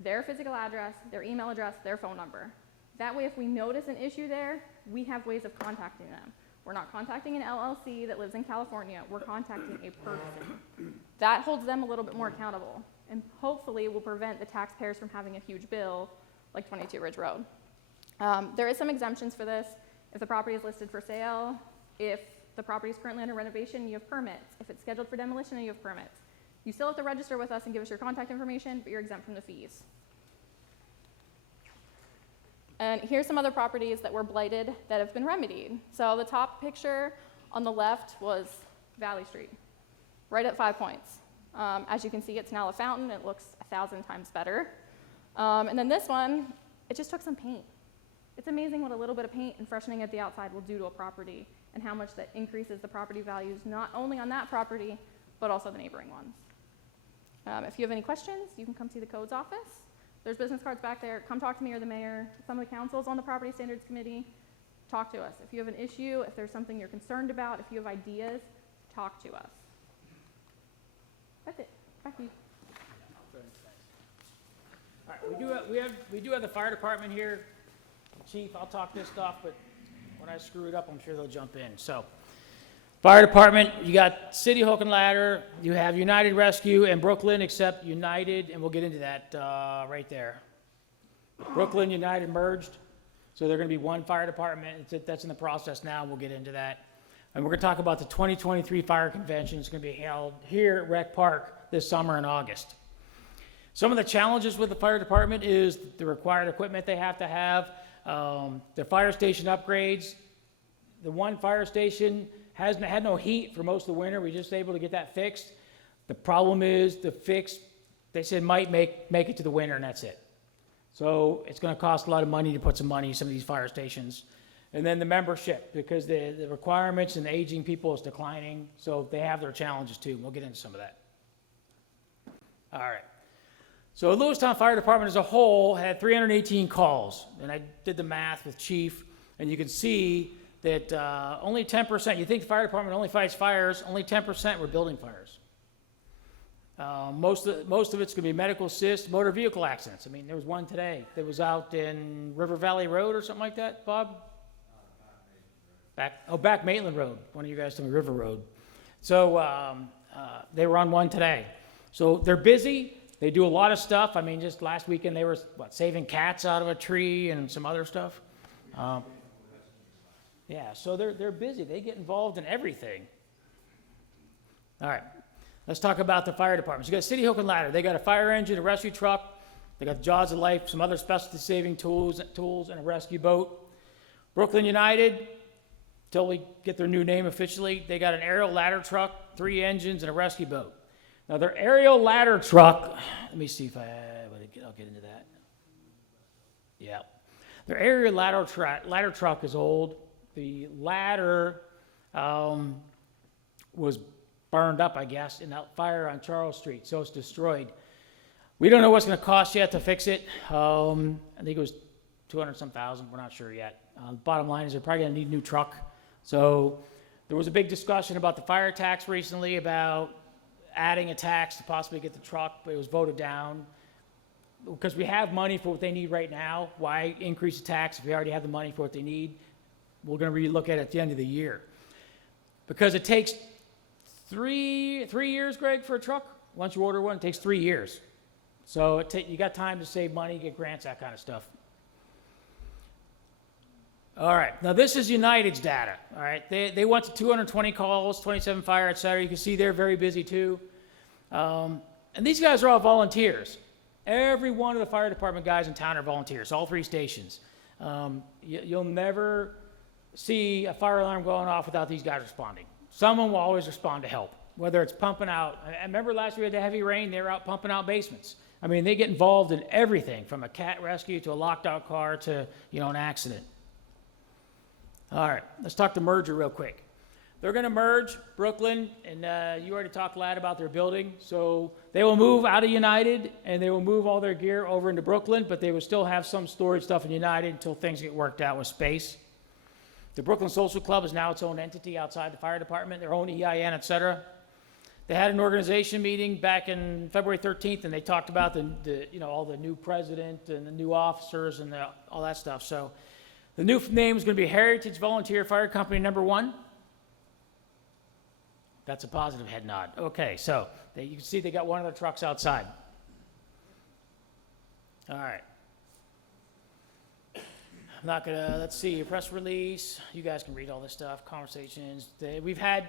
their physical address, their email address, their phone number. That way, if we notice an issue there, we have ways of contacting them. We're not contacting an LLC that lives in California. We're contacting a person. That holds them a little bit more accountable, and hopefully will prevent the taxpayers from having a huge bill like 22 Ridge Road. There is some exemptions for this. If the property is listed for sale, if the property is currently under renovation, you have permits. If it's scheduled for demolition, you have permits. You still have to register with us and give us your contact information, but you're exempt from the fees. And here's some other properties that were blighted that have been remedied. So the top picture on the left was Valley Street, right at 5 Points. As you can see, it's now a fountain. It looks 1,000 times better. And then this one, it just took some paint. It's amazing what a little bit of paint and freshening at the outside will do to a property and how much that increases the property values, not only on that property, but also the neighboring ones. If you have any questions, you can come see the codes office. There's business cards back there. Come talk to me or the mayor. Some of the councils on the Property Standards Committee. Talk to us. If you have an issue, if there's something you're concerned about, if you have ideas, talk to us. That's it. Back to you. All right, we do have the fire department here. Chief, I'll talk this stuff, but when I screw it up, I'm sure they'll jump in. So, fire department, you got City Hook and Ladder, you have United Rescue and Brooklyn, except United, and we'll get into that right there. Brooklyn, United merged, so they're going to be one fire department. That's in the process now, and we'll get into that. And we're going to talk about the 2023 fire convention. It's going to be held here at Rec Park this summer in August. Some of the challenges with the fire department is the required equipment they have to have, the fire station upgrades. The one fire station hasn't had no heat for most of the winter. We're just able to get that fixed. The problem is the fix, they said might make it to the winter, and that's it. So it's going to cost a lot of money to put some money in some of these fire stations. And then the membership, because the requirements and the aging people is declining, so they have their challenges too. We'll get into some of that. All right. So Lewistown Fire Department as a whole had 318 calls, and I did the math with Chief, and you can see that only 10%, you think the fire department only fights fires, only 10% were building fires. Most of it's going to be medical assist, motor vehicle accidents. I mean, there was one today that was out in River Valley Road or something like that, Bob? Back Maitland Road. One of you guys told me River Road. So they were on one today. So they're busy. They do a lot of stuff. I mean, just last weekend they were, saving cats out of a tree and some other stuff. Yeah, so they're busy. They get involved in everything. All right, let's talk about the fire departments. You got City Hook and Ladder. They got a fire engine, a rescue truck. They got the Jaws of Life, some other specialty-saving tools, and a rescue boat. Brooklyn United, till we get their new name officially, they got an aerial ladder truck, 3 engines, and a rescue boat. Now, their aerial ladder truck, let me see if I'll get into that. Yeah. Their aerial ladder truck is old. The ladder was burned up, I guess, in that fire on Charles Street, so it's destroyed. We don't know what's going to cost yet to fix it. I think it was 200-some thousand. We're not sure yet. Bottom line is they're probably going to need a new truck. So there was a big discussion about the fire tax recently, about adding a tax to possibly get the truck, but it was voted down. Because we have money for what they need right now, why increase the tax if we already have the money for what they need? We're going to relook at it at the end of the year. Because it takes three years, Greg, for a truck. Once you order one, it takes 3 years. So you got time to save money, get grants, that kind of stuff. All right, now this is United's data. All right, they went to 220 calls, 27 fire, et cetera. You can see they're very busy too. And these guys are all volunteers. Every one of the fire department guys in town are volunteers, all 3 stations. You'll never see a fire alarm going off without these guys responding. Someone will always respond to help. whether it's pumping out. I remember last year we had the heavy rain, they were out pumping out basements. I mean, they get involved in everything from a cat rescue to a locked out car to, you know, an accident. All right, let's talk the merger real quick. They're going to merge Brooklyn, and you already talked, Lad, about their building. So they will move out of United, and they will move all their gear over into Brooklyn, but they will still have some storage stuff in United until things get worked out with space. The Brooklyn Social Club is now its own entity outside the fire department, their own EIN, et cetera. They had an organization meeting back in February 13th, and they talked about the you know, all the new president and the new officers and all that stuff. So the new name is going to be Heritage Volunteer Fire Company Number 1. That's a positive head nod. Okay, so you can see they got one of their trucks outside. All right. I'm not gonna, let's see, press release. You guys can read all this stuff, conversations. We've had,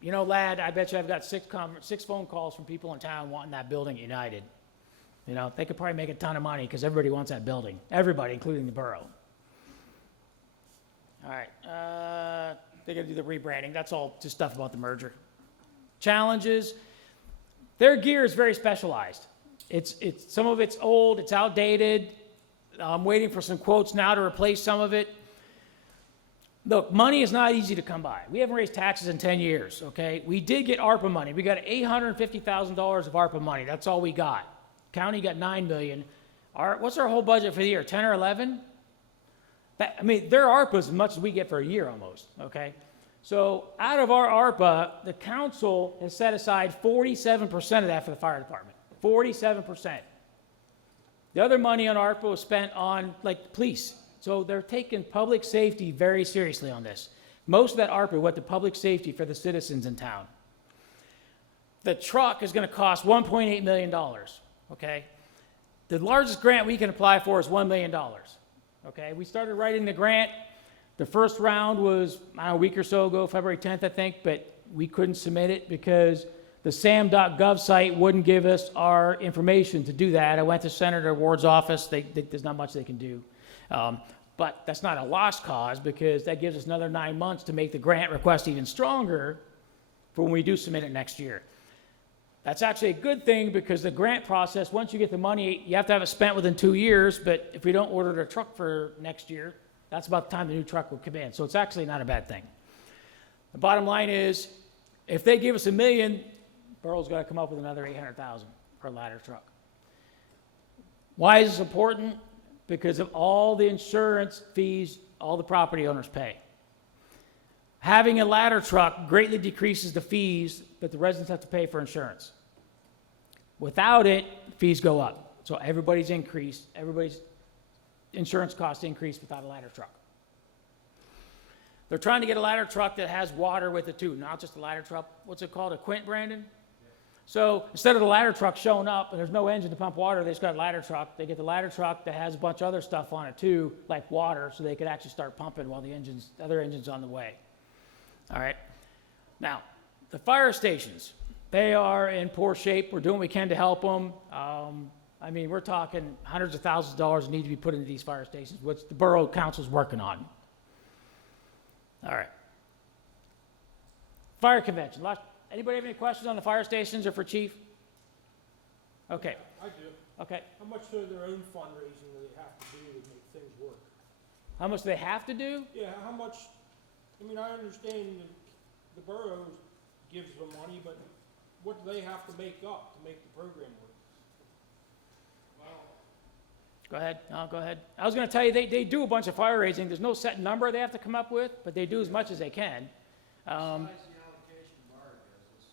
you know, Lad, I bet you I've got 6 phone calls from people in town wanting that building at United. You know, they could probably make a ton of money because everybody wants that building. Everybody, including the borough. All right, they're gonna do the rebranding. That's all just stuff about the merger. Challenges. Their gear is very specialized. It's some of it's old, it's outdated. I'm waiting for some quotes now to replace some of it. Look, money is not easy to come by. We haven't raised taxes in 10 years, okay? We did get ARPA money. We got $850,000 of ARPA money. That's all we got. County got $9 million. What's our whole budget for the year, 10 or 11? I mean, their ARPA is as much as we get for a year almost, okay? So out of our ARPA, the council has set aside 47% of that for the fire department. 47%. The other money on ARPA was spent on, like, the police. So they're taking public safety very seriously on this. Most of that ARPA went to public safety for the citizens in town. The truck is going to cost $1.8 million, okay? The largest grant we can apply for is $1 million, okay? We started writing the grant. The first round was, I don't know, a week or so ago, February 10th, I think, but we couldn't submit it because the sam.gov site wouldn't give us our information to do that. I went to Senator Ward's office. There's not much they can do. But that's not a lost cause because that gives us another 9 months to make the grant request even stronger for when we do submit it next year. That's actually a good thing because the grant process, once you get the money, you have to have it spent within 2 years, but if we don't order the truck for next year, that's about the time the new truck will come in. So it's actually not a bad thing. The bottom line is, if they give us $1 million, borough's got to come up with another $800,000 for a ladder truck. Why is this important? Because of all the insurance fees all the property owners pay. Having a ladder truck greatly decreases the fees that the residents have to pay for insurance. Without it, fees go up. So everybody's insurance costs increase without a ladder truck. They're trying to get a ladder truck that has water with it too, not just a ladder truck. What's it called, a quint, Brandon? So instead of the ladder truck showing up and there's no engine to pump water, they just got a ladder truck. They get the ladder truck that has a bunch of other stuff on it too, like water, so they could actually start pumping while the other engine's on the way. All right. Now, the fire stations, they are in poor shape. We're doing what we can to help them. I mean, we're talking hundreds of thousands of dollars need to be put into these fire stations, which the borough council's working on. All right. Fire convention. Anybody have any questions on the fire stations or for chief? Okay. I do. Okay. How much of their own fundraising do they have to do to make things work? How much do they have to do? Yeah, how much, I mean, I understand the borough gives them money, but what do they have to make up to make the program work? Go ahead. No, go ahead. I was going to tell you, they do a bunch of fire raising. There's no set number they have to come up with, but they do as much as they can. Besides the allocation bar business,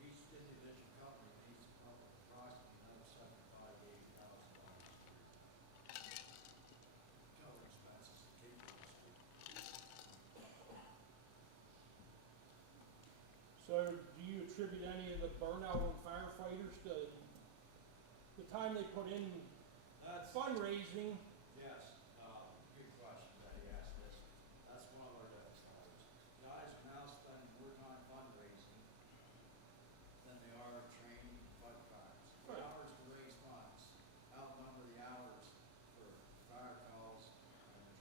each individual company needs to come up with approximately another $75,000 to $80,000. Cover expenses to keep those. So do you attribute any of the burnout on firefighters to the time they put in fundraising? Yes, good question that he asked this. That's one of our biggest drivers. Guys are now spending more time fundraising than they are training and fight fires. The Right. hours to raise funds outnumber the hours for fire calls and training.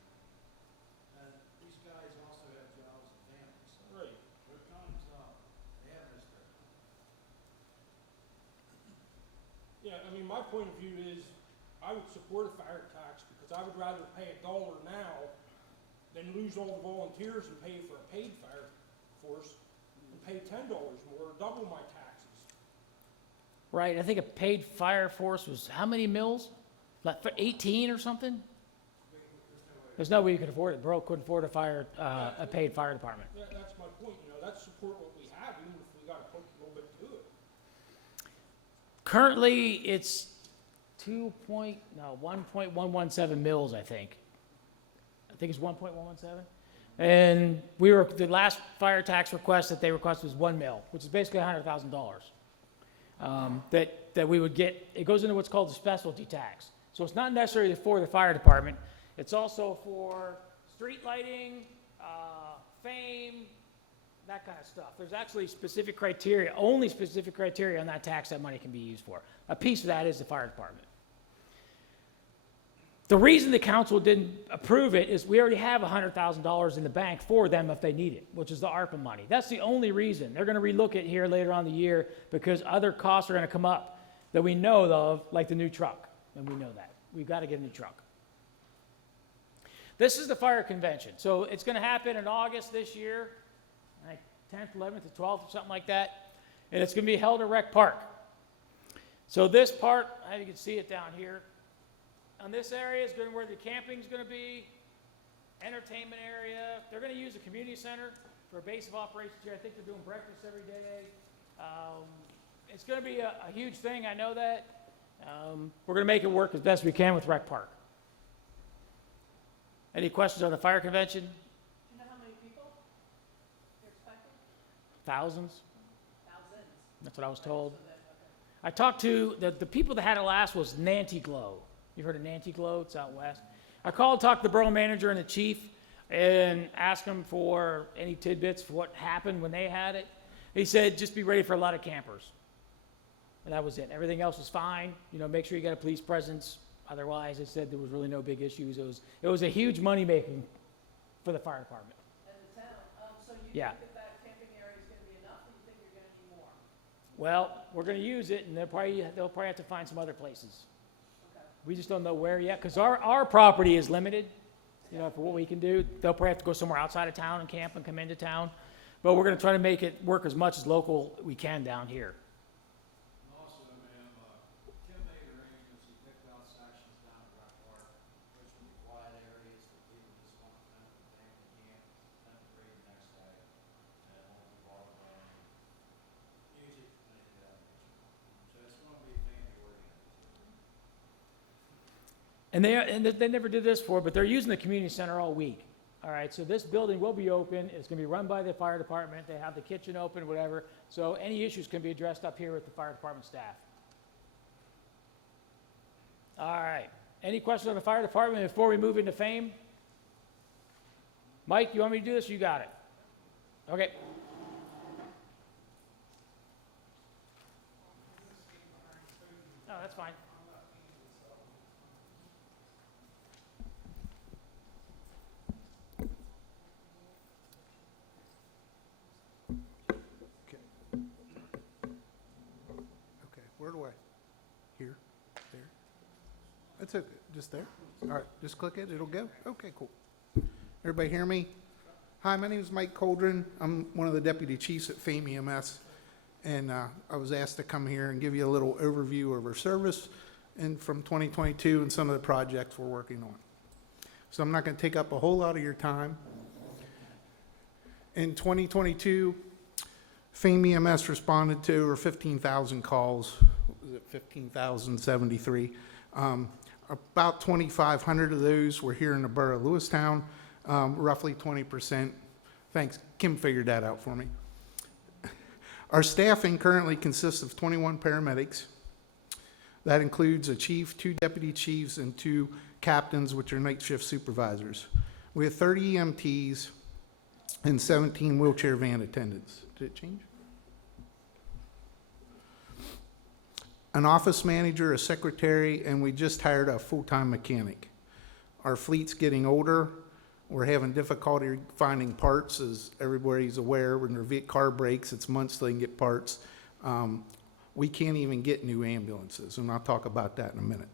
And these guys also have jobs and families, so Right. there comes, they have a Yeah, I mean, my point of view is, I would support a fire tax, because I would rather pay $1 now than lose all the volunteers and pay for a paid fire force, and pay $10 more, double my taxes. Right, I think a paid fire force was how many mills? Like 18 or something? There's no way you could afford it. Borough couldn't afford a paid fire department. That's my point, let's support what we have, even if we gotta put a little bit to it. Currently, it's 1.117 mils, I think. I think it's 1.117. And the last fire tax request that they requested was 1 mil, which is basically $100,000. That we would get. It goes into what's called the specialty tax. So it's not necessarily for the fire department. It's also for street lighting, fame, that kind of stuff. There's actually specific criteria, only specific criteria on that tax that money can be used for. A piece of that is the fire department. The reason the council didn't approve it is we already have $100,000 in the bank for them if they need it, which is the ARPA money. That's the only reason. They're going to relook it here later on in the year because other costs are going to come up that we know of, like the new truck, and we know that. We've got to get a new truck. This is the fire convention. So it's going to happen in August this year, like 10th, 11th, or 12th, or something like that. And it's going to be held at Rec Park. So this part, you can see it down here. On this area is going to where the camping is going to be, entertainment area. They're going to use a community center for a base of operations here. I think they're doing breakfast every day. It's going to be a huge thing. I know that. We're going to make it work as best we can with Rec Park. Any questions on the fire convention? Do you know how many people you're expecting? Thousands. Thousands. That's what I was told. So that, okay. I talked to, the people that had it last was Nanty Glow. You've heard of Nanty Glow? It's out west. I called, talked to the borough manager and the chief and asked them for any tidbits for what happened when they had it. He said, just be ready for a lot of campers. And that was it. Everything else was fine. Make sure you got a police presence. Otherwise, it said there was really no big issues. It was a huge money making for the fire department. And the town, so you Yeah. think that camping area is gonna be enough, or you think you're gonna need more? Well, we're going to use it, and they'll probably have to find some other places. Okay. We just don't know where yet, because our property is limited, for what we can do. They'll probably have to go somewhere outside of town and camp and come into town. But we're going to try to make it work as much as local we can down here. And also, ma'am, Kim made arrangements, he picked out sections down at Rock Park, which would be quiet areas that people just want to kind of think they can't, then parade the next day, and won't be bothered by any music, anything of that nature. So it's gonna be family oriented. And they never did this before, but they're using the community center all week. All right, so this building will be open. It's going to be run by the fire department. They have the kitchen open, whatever. So any issues can be addressed up here with the fire department staff. All right. Any questions on the fire department before we move into fame? Mike, you want me to do this? You got it. Okay. No, that's fine. Okay, where do I? Here? There? That's okay, just there? All right, just click it, it'll go? Okay, cool. Everybody hear me? Hi, my name is Mike Coldren. I'm one of the deputy chiefs at FAME EMS. And I was asked to come here and give you a little overview of our service and from 2022 and some of the projects we're working on. So I'm not going to take up a whole lot of your time. In 2022, FAME EMS responded to over 15,000 calls. What was it, 15,073? About 2,500 of those were here in the borough of Lewistown, roughly 20%. Thanks, Kim figured that out for me. Our staffing currently consists of 21 paramedics. That includes a chief, 2 deputy chiefs, and 2 captains, which are night shift supervisors. We have 30 EMTs and 17 wheelchair van attendants. Did it change? An office manager, a secretary, and we just hired a full-time mechanic. Our fleet's getting older. We're having difficulty finding parts, as everybody's aware. When their car breaks, it's months till they can get parts. we can't even get new ambulances, and I'll talk about that in a minute.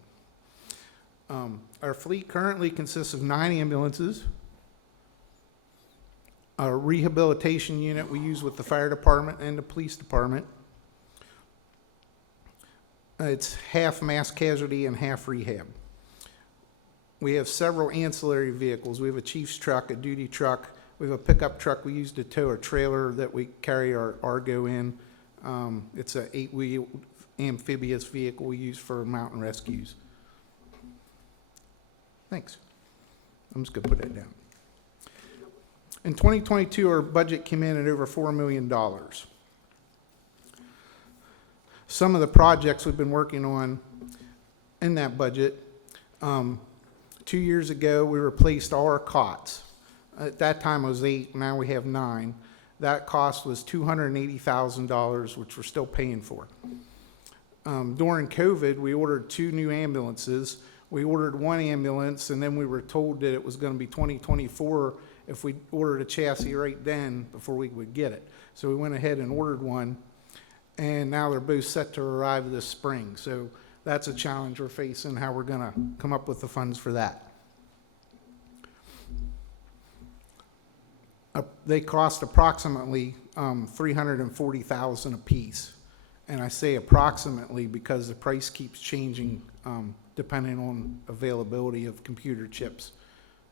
Our fleet currently consists of 9 ambulances, a rehabilitation unit we use with the fire department and the police department. It's half mass casualty and half rehab. We have several ancillary vehicles. We have a chief's truck, a duty truck. We have a pickup truck we use to tow a trailer that we carry our Argo in. It's a 8-wheel amphibious vehicle we use for mountain rescues. Thanks. I'm just gonna put that down. In 2022, our budget came in at over $4 million. Some of the projects we've been working on in that budget, 2 years ago, we replaced all our cots. At that time, it was 8, now we have 9. That cost was $280,000, which we're still paying for. During COVID, we ordered 2 new ambulances. We ordered 1 ambulance, and then we were told that it was gonna be 2024 if we ordered a chassis right then before we would get it. So we went ahead and ordered one, and now they're both set to arrive this spring. So that's a challenge we're facing, how we're gonna come up with the funds for that. They cost approximately $340,000 a piece. And I say approximately because the price keeps changing depending on availability of computer chips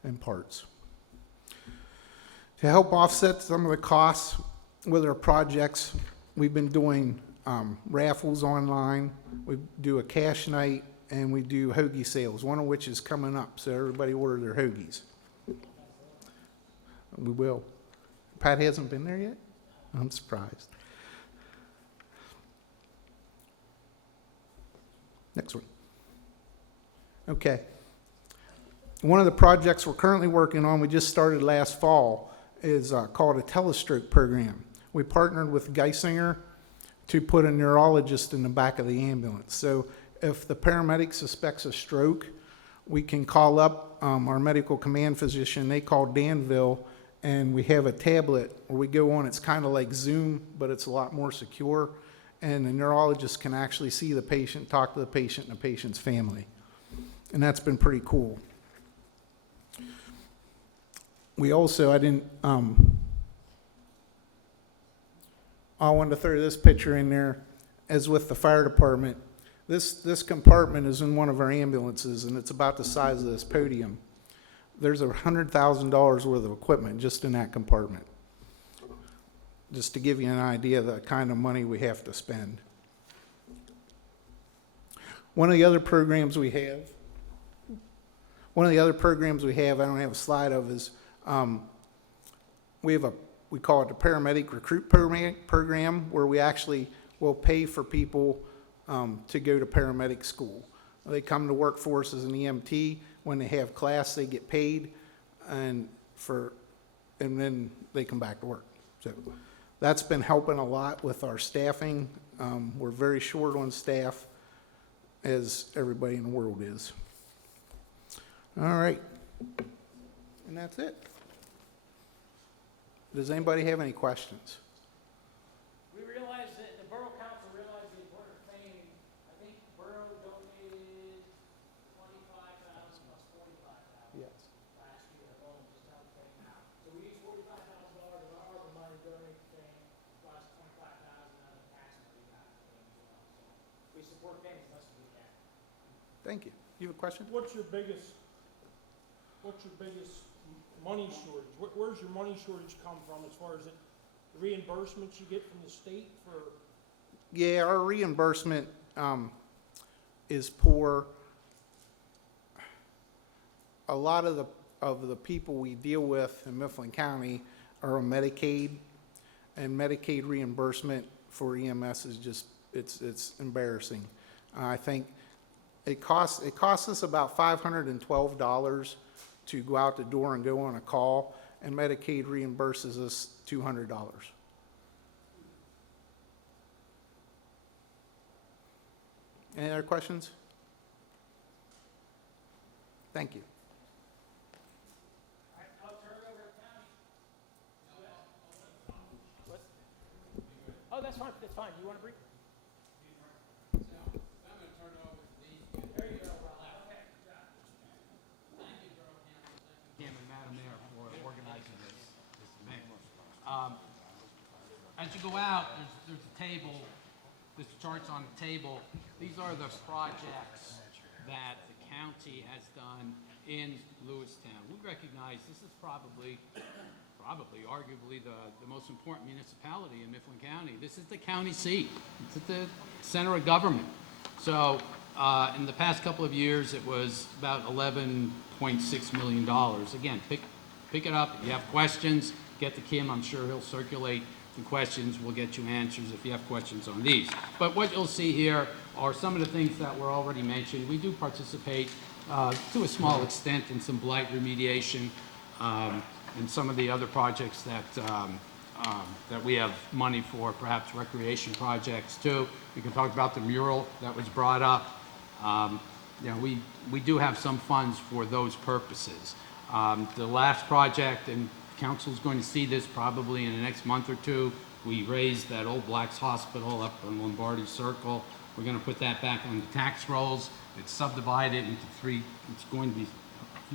and parts. To help offset some of the costs with our projects, we've been doing raffles online. We do a cash night, and we do hoagie sales, one of which is coming up, so everybody order their hoagies. We will. Pat hasn't been there yet? I'm surprised. Next one. Okay. One of the projects we're currently working on, we just started last fall, is called a telestroke program. We partnered with Geisinger to put a neurologist in the back of the ambulance. So if the paramedic suspects a stroke, we can call up our medical command physician. They call Danville, and we have a tablet where we go on. It's kind of like Zoom, but it's a lot more secure. And the neurologist can actually see the patient, talk to the patient and the patient's family. And that's been pretty cool. We also, I wanted to throw this picture in there, as with the fire department. This compartment is in one of our ambulances, and it's about the size of this podium. There's $100,000 worth of equipment just in that compartment. Just to give you an idea of the kind of money we have to spend. One of the other programs we have, I don't have a slide of, is we call it the paramedic recruit program, where we actually will pay for people to go to paramedic school. They come to workforce as an EMT. When they have class, they get paid, and then they come back to work. So that's been helping a lot with our staffing. We're very short on staff, as everybody in the world is. All right, and that's it. Does anybody have any questions? We realized that the Borough Council realized the importance of fame. I think Borough donated 25,000 plus 45,000 Yes. last year alone, just to help fame out. So we used $45,000 of our ARPA money to donate to fame, plus 25,000 out of the tax money we got from fame as well. So we support fame as much as we can. Thank you. You have a question? What's your biggest money shortage? Where's your money shortage come from, as far as the reimbursements you get from the state for? Yeah, our reimbursement is poor. A lot of the people we deal with in Mifflin County are on Medicaid, and Medicaid reimbursement for EMS is just, it's embarrassing. I think it costs us about $512 to go out the door and go on a call, and Medicaid reimburses us $200. Any other questions? Thank you. All right, I'll turn it over to County. What? Oh, that's fine, you want to brief? go out, there's a table, this chart's on the table. These are the projects that the county has done in Lewistown. We recognize this is probably arguably the most important municipality in Mifflin County. This is the county seat. It's at the center of government. So in the past couple of years, it was about $11.6 million. Again, pick it up. If you have questions, get to Kim. I'm sure he'll circulate the questions. We'll get you answers if you have questions on these. But what you'll see here are some of the things that were already mentioned. We do participate to a small extent in some blight remediation and some of the other projects that we have money for, perhaps recreation projects too. We can talk about the mural that was brought up. You know, we do have some funds for those purposes. The last project, and council's going to see this probably in the next month or two, we raised that old Blacks Hospital up on Lombardi Circle. We're going to put that back on the tax rolls. It's subdivided into three, it's going to be, if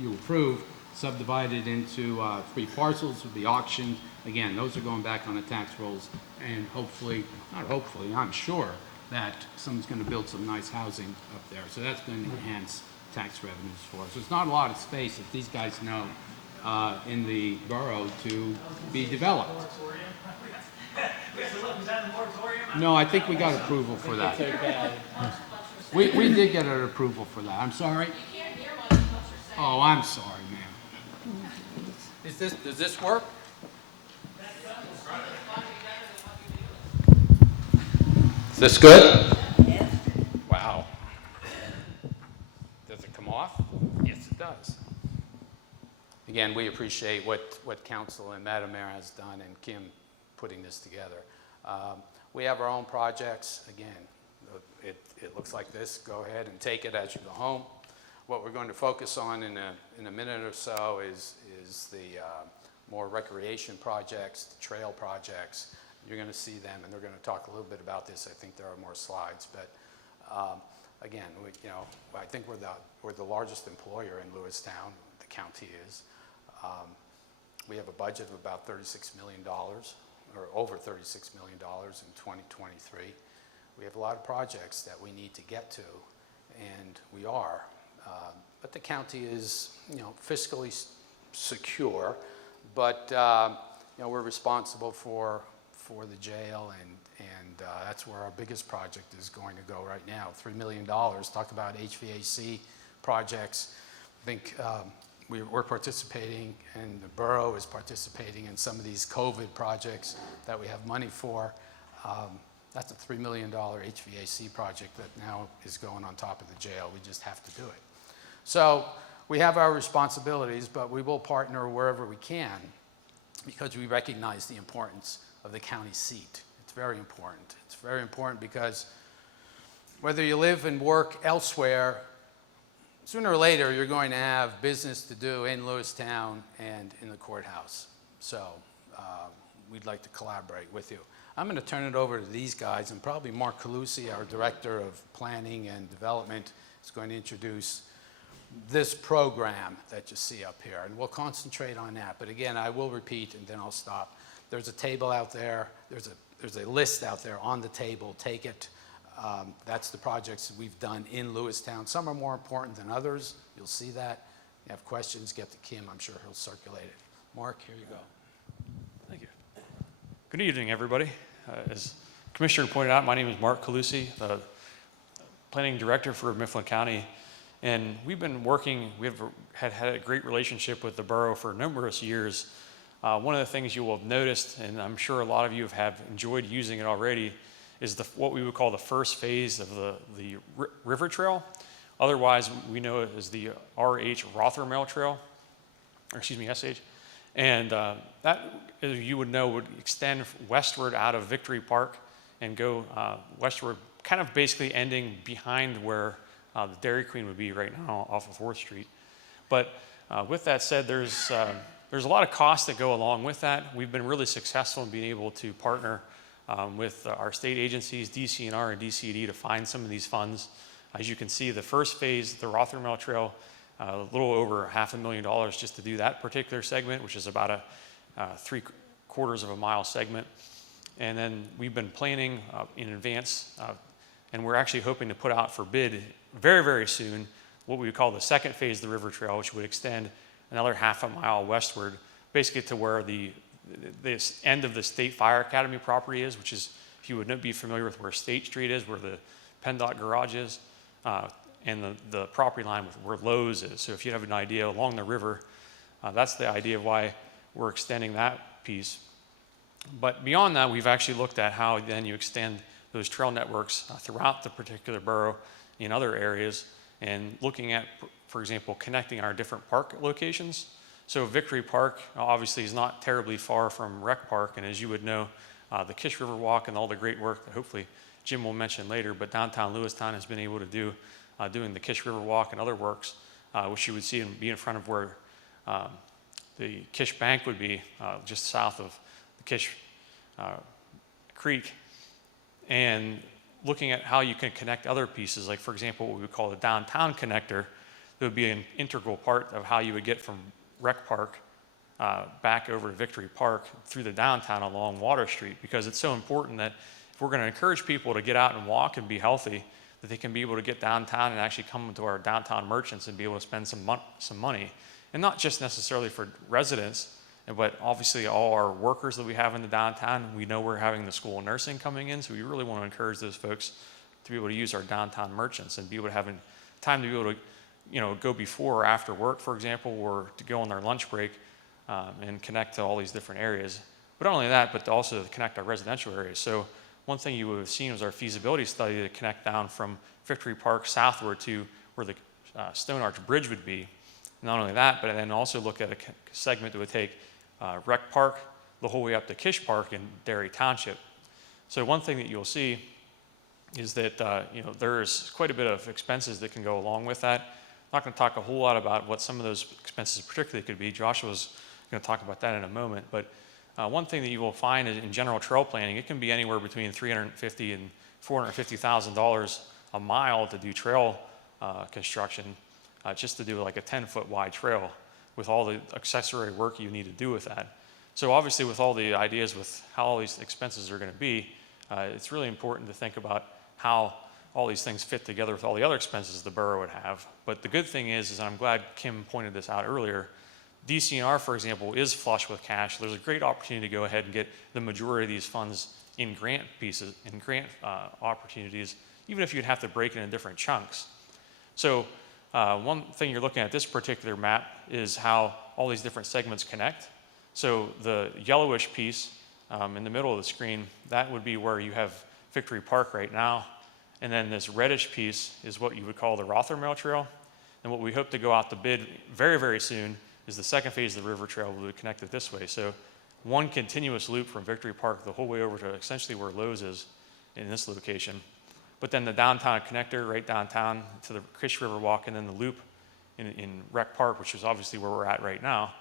you approve, subdivided into 3 parcels, will be auctioned. Again, those are going back on the tax rolls, and hopefully, not hopefully, I'm sure that someone's going to build some nice housing up there. So that's going to enhance tax revenues for us. There's not a lot of space, as these guys know, in the borough to be developed. No, I think we got approval for that. We did get an approval for that. I'm sorry. Oh, I'm sorry, ma'am. Does this work? Is this good? Yes. Wow. Does it come off? Yes, it does. Again, we appreciate what council and Madam Mayor has done and Kim putting this together. We have our own projects. Again, it looks like this. Go ahead and take it as you go home. What we're going to focus on in a minute or so is the more recreation projects, the trail projects. You're going to see them, and they're going to talk a little bit about this. I think there are more slides, but again, I think we're the largest employer in Lewistown. The county is. We have a budget of about $36 million, or over $36 million in 2023. We have a lot of projects that we need to get to, and we are. But the county is, fiscally secure, but we're responsible for the jail, and that's where our biggest project is going to go right now. $3 million. Talk about HVAC projects. I think we're participating, and the borough is participating in some of these COVID projects that we have money for. That's a $3 million HVAC project that now is going on top of the jail. We just have to do it. So we have our responsibilities, but we will partner wherever we can because we recognize the importance of the county seat. It's very important. It's very important because whether you live and work elsewhere, sooner or later you're going to have business to do in Lewistown and in the courthouse. So we'd like to collaborate with you. I'm going to turn it over to these guys, and probably Mark Calusi, our Director of Planning and Development, is going to introduce this program that you see up here, and we'll concentrate on that. But again, I will repeat, and then I'll stop. There's a table out there. There's a list out there on the table. Take it. That's the projects we've done in Lewistown. Some are more important than others. You'll see that. If you have questions, get to Kim. I'm sure he'll circulate it. Mark, here you go. Thank you. Good evening, everybody. As Commissioner pointed out, my name is Mark Calusi, the Planning Director for Mifflin County. And we've been working, we've had a great relationship with the borough for numerous years. One of the things you will have noticed, and I'm sure a lot of you have enjoyed using it already, is what we would call the first phase of the river trail. Otherwise, we know it as the RH Rothermel Trail, or excuse me, SH. And that, as you would know, would extend westward out of Victory Park and go westward, kind of basically ending behind where the Dairy Queen would be right now off of 4th Street. But with that said, there's a lot of costs that go along with that. We've been really successful in being able to partner with our state agencies, DCNR and DCD, to find some of these funds. As you can see, the first phase, the Rothermel Trail, a little over $500,000 just to do that particular segment, which is about a 3/4 of a mile segment. And then we've been planning in advance, and we're actually hoping to put out for bid very, very soon what we would call the second phase of the river trail, which would extend another half a mile westward, basically to where this end of the State Fire Academy property is, which is, if you would be familiar with where State Street is, where the PennDOT garage is, and the property line with where Lowe's is. So if you have an idea along the river, that's the idea of why we're extending that piece. But beyond that, we've actually looked at how then you extend those trail networks throughout the particular borough in other areas, and looking at, for example, connecting our different park locations. So Victory Park obviously is not terribly far from Rec Park, and as you would know, the Kish River Walk and all the great work that hopefully Jim will mention later, but downtown Lewistown has been able to do, doing the Kish River Walk and other works, which you would see and be in front of where the Kish Bank would be, just south of the Kish Creek, and looking at how you can connect other pieces, like for example, what we would call the downtown connector, that would be an integral part of how you would get from Rec Park back over to Victory Park through the downtown along Water Street, because it's so important that if we're going to encourage people to get out and walk and be healthy, that they can be able to get downtown and actually come to our downtown merchants and be able to spend some money. And not just necessarily for residents, but obviously all our workers that we have in the downtown. We know we're having the school of nursing coming in, so we really want to encourage those folks to be able to use our downtown merchants and be able to have time to be able to, go before or after work, for example, or to go on their lunch break and connect to all these different areas. But not only that, but to also connect our residential areas. So one thing you would have seen was our feasibility study to connect down from Victory Park southward to where the Stone Arch Bridge would be. Not only that, but then also look at a segment that would take Rec Park the whole way up to Kish Park in Derry Township. So one thing that you'll see is that there's quite a bit of expenses that can go along with that. I'm not going to talk a whole lot about what some of those expenses particularly could be. Joshua's going to talk about that in a moment. But one thing that you will find is in general trail planning, it can be anywhere between $350,000 and $450,000 a mile to do trail construction, just to do like a 10-foot wide trail with all the accessory work you need to do with that. So obviously with all the ideas with how all these expenses are going to be, it's really important to think about how all these things fit together with all the other expenses the borough would have. But the good thing is I'm glad Kim pointed this out earlier, DCNR, for example, is flush with cash. There's a great opportunity to go ahead and get the majority of these funds in grant pieces, in grant opportunities, even if you'd have to break it in different chunks. So one thing you're looking at this particular map is how all these different segments connect. So the yellowish piece in the middle of the screen, that would be where you have Victory Park right now. And then this reddish piece is what you would call the Rothermel Trail. And what we hope to go out to bid very, very soon is the second phase of the river trail. We would connect it this way. So one continuous loop from Victory Park the whole way over to essentially where Lowe's is in this location. But then the downtown connector right downtown to the Kish River Walk, and then the loop in Rec Park, which is obviously where we're at right now.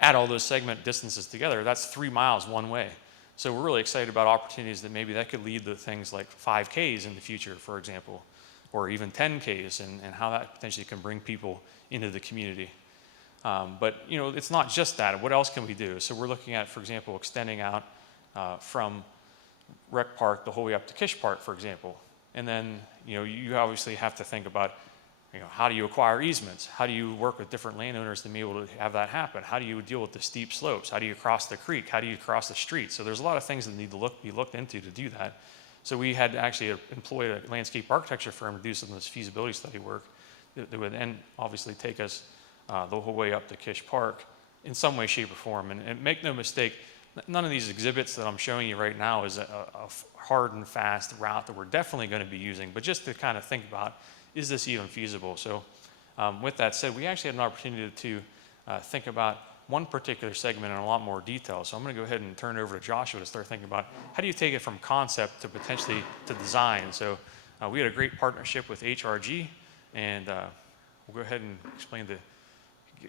Add all those segment distances together, that's 3 miles one way. So we're really excited about opportunities that maybe that could lead to things like 5Ks in the future, for example, or even 10Ks, and how that potentially can bring people into the community. But it's not just that. What else can we do? So we're looking at, for example, extending out from Rec Park the whole way up to Kish Park, for example. And then, you obviously have to think about, how do you acquire easements? How do you work with different landowners to be able to have that happen? How do you deal with the steep slopes? How do you cross the creek? How do you cross the street? So there's a lot of things that need to be looked into to do that. So we had actually employed a landscape architecture firm to do some of this feasibility study work that would then obviously take us the whole way up to Kish Park in some way, shape, or form. And make no mistake, none of these exhibits that I'm showing you right now is a hard and fast route that we're definitely going to be using, but just to kind of think about, is this even feasible? So with that said, we actually had an opportunity to think about one particular segment in a lot more detail. So I'm going to go ahead and turn it over to Joshua to start thinking about how do you take it from concept to potentially to design. So we had a great partnership with HRG, and we'll go ahead and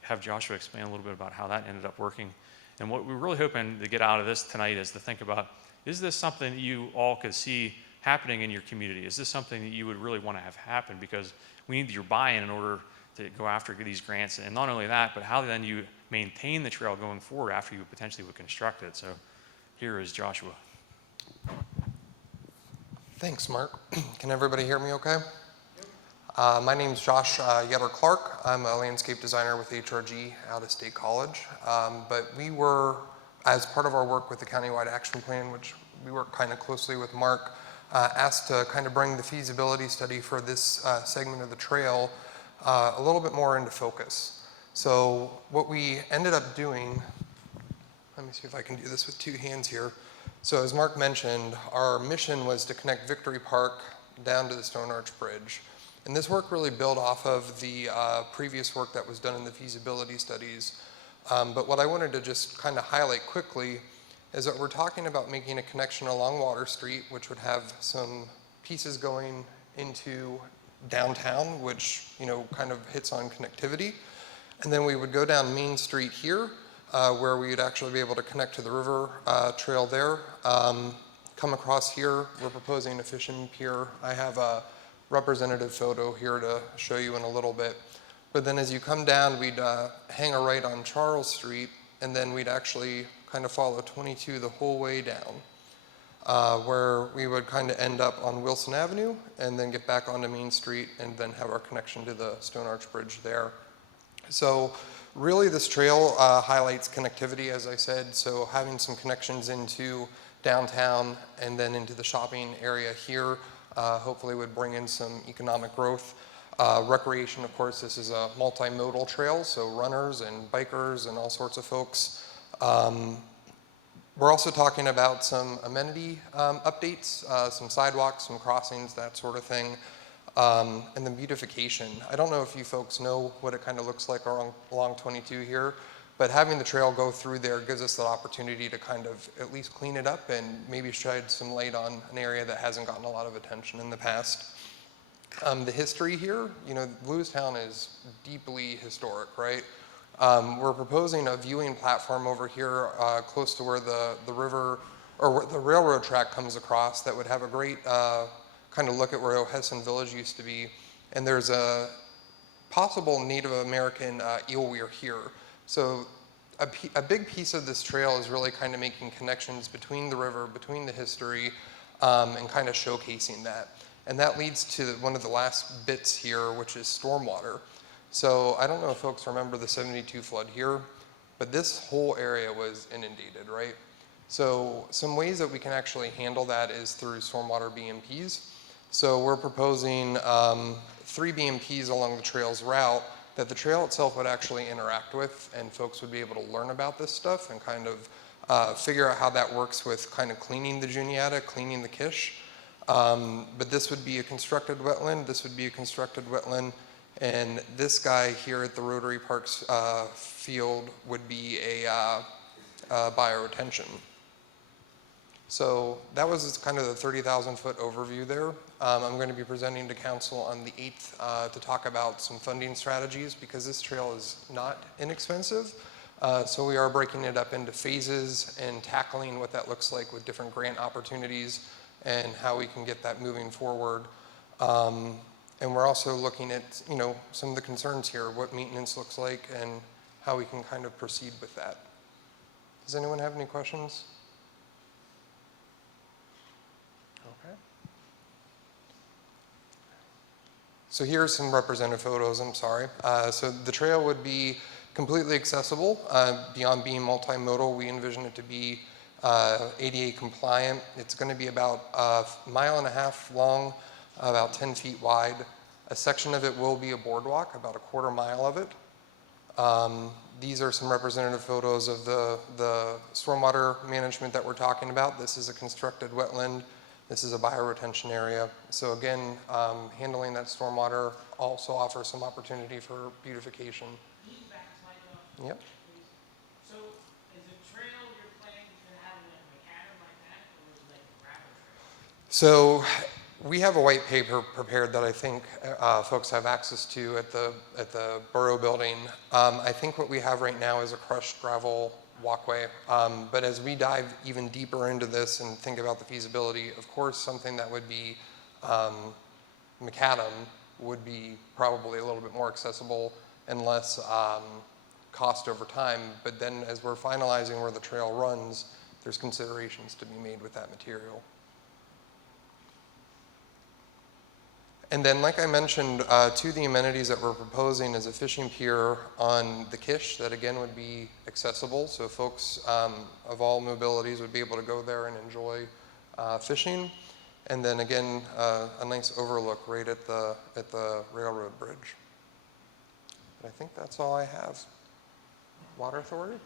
have Joshua explain a little bit about how that ended up working. And what we're really hoping to get out of this tonight is to think about, is this something that you all could see happening in your community? Is this something that you would really want to have happen? Because we need your buy-in in order to go after these grants. And not only that, but how then you maintain the trail going forward after you potentially would construct it. So here is Joshua. Thanks, Mark. Can everybody hear me okay? My name's Josh Yetter-Clark. I'm a landscape designer with HRG out of State College. But we were, as part of our work with the countywide action plan, which we work kind of closely with Mark, asked to kind of bring the feasibility study for this segment of the trail a little bit more into focus. So what we ended up doing, let me see if I can do this with two hands here. So as Mark mentioned, our mission was to connect Victory Park down to the Stone Arch Bridge. And this work really built off of the previous work that was done in the feasibility studies. But what I wanted to just kind of highlight quickly is that we're talking about making a connection along Water Street, which would have some pieces going into downtown, which, you know, kind of hits on connectivity. And then we would go down Main Street here, where we would actually be able to connect to the river trail there. Come across here, we're proposing a fishing pier. I have a representative photo here to show you in a little bit. But then as you come down, we'd hang a right on Charles Street, and then we'd actually kind of follow 22 the whole way down, where we would kind of end up on Wilson Avenue, and then get back onto Main Street, and then have our connection to the Stone Arch Bridge there. So really this trail highlights connectivity, as I said, so having some connections into downtown and then into the shopping area here hopefully would bring in some economic growth. Recreation, of course, this is a multimodal trail, so runners and bikers and all sorts of folks. We're also talking about some amenity updates, some sidewalks, some crossings, that sort of thing. And then beautification. I don't know if you folks know what it kind of looks like along 22 here, but having the trail go through there gives us the opportunity to kind of at least clean it up and maybe shed some light on an area that hasn't gotten a lot of attention in the past. The history here, you know, Lewistown is deeply historic, right? We're proposing a viewing platform over here close to where the river, or where the railroad track comes across, that would have a great kind of look at where Ohessen Village used to be. And there's a possible Native American eel weir here. So a big piece of this trail is really kind of making connections between the river, between the history, and kind of showcasing that. And that leads to one of the last bits here, which is stormwater. So I don't know if folks remember the 72 flood here, but this whole area was inundated, right? So some ways that we can actually handle that is through stormwater BMPs. So we're proposing 3 BMPs along the trail's route that the trail itself would actually interact with, and folks would be able to learn about this stuff and kind of figure out how that works with kind of cleaning the Juniata, cleaning the Kish. But this would be a constructed wetland, this would be a constructed wetland, and this guy here at the Rotary Parks field would be a bioretention. So that was kind of the 30,000 foot overview there. I'm going to be presenting to council on the 8th to talk about some funding strategies, because this trail is not inexpensive. So we are breaking it up into phases and tackling what that looks like with different grant opportunities and how we can get that moving forward. And we're also looking at, you know, some of the concerns here, what maintenance looks like and how we can kind of proceed with that. Does anyone have any questions? Okay. So here are some representative photos, I'm sorry. So the trail would be completely accessible. Beyond being multimodal, we envision it to be ADA compliant. It's going to be about 1.5 miles long, about 10 feet wide. A section of it will be a boardwalk, about 1/4 mile of it. These are some representative photos of the stormwater management that we're talking about. This is a constructed wetland. This is a bioretention area. So again, handling that stormwater also offers some opportunity for beautification. Can you back the slide up? Yep. So is the trail you're planning to have like a macadam like that, or is it like a gravel trail? So we have a white paper prepared that I think folks have access to at the borough building. I think what we have right now is a crushed gravel walkway. But as we dive even deeper into this and think about the feasibility, of course, something that would be macadam would be probably a little bit more accessible and less cost over time. But then as we're finalizing where the trail runs, there's considerations to be made with that material. And then, like I mentioned, two of the amenities that we're proposing is a fishing pier on the Kish that again would be accessible, so folks of all mobilities would be able to go there and enjoy fishing. And then again, a nice overlook right at the railroad bridge. But I think that's all I have. Water Authority?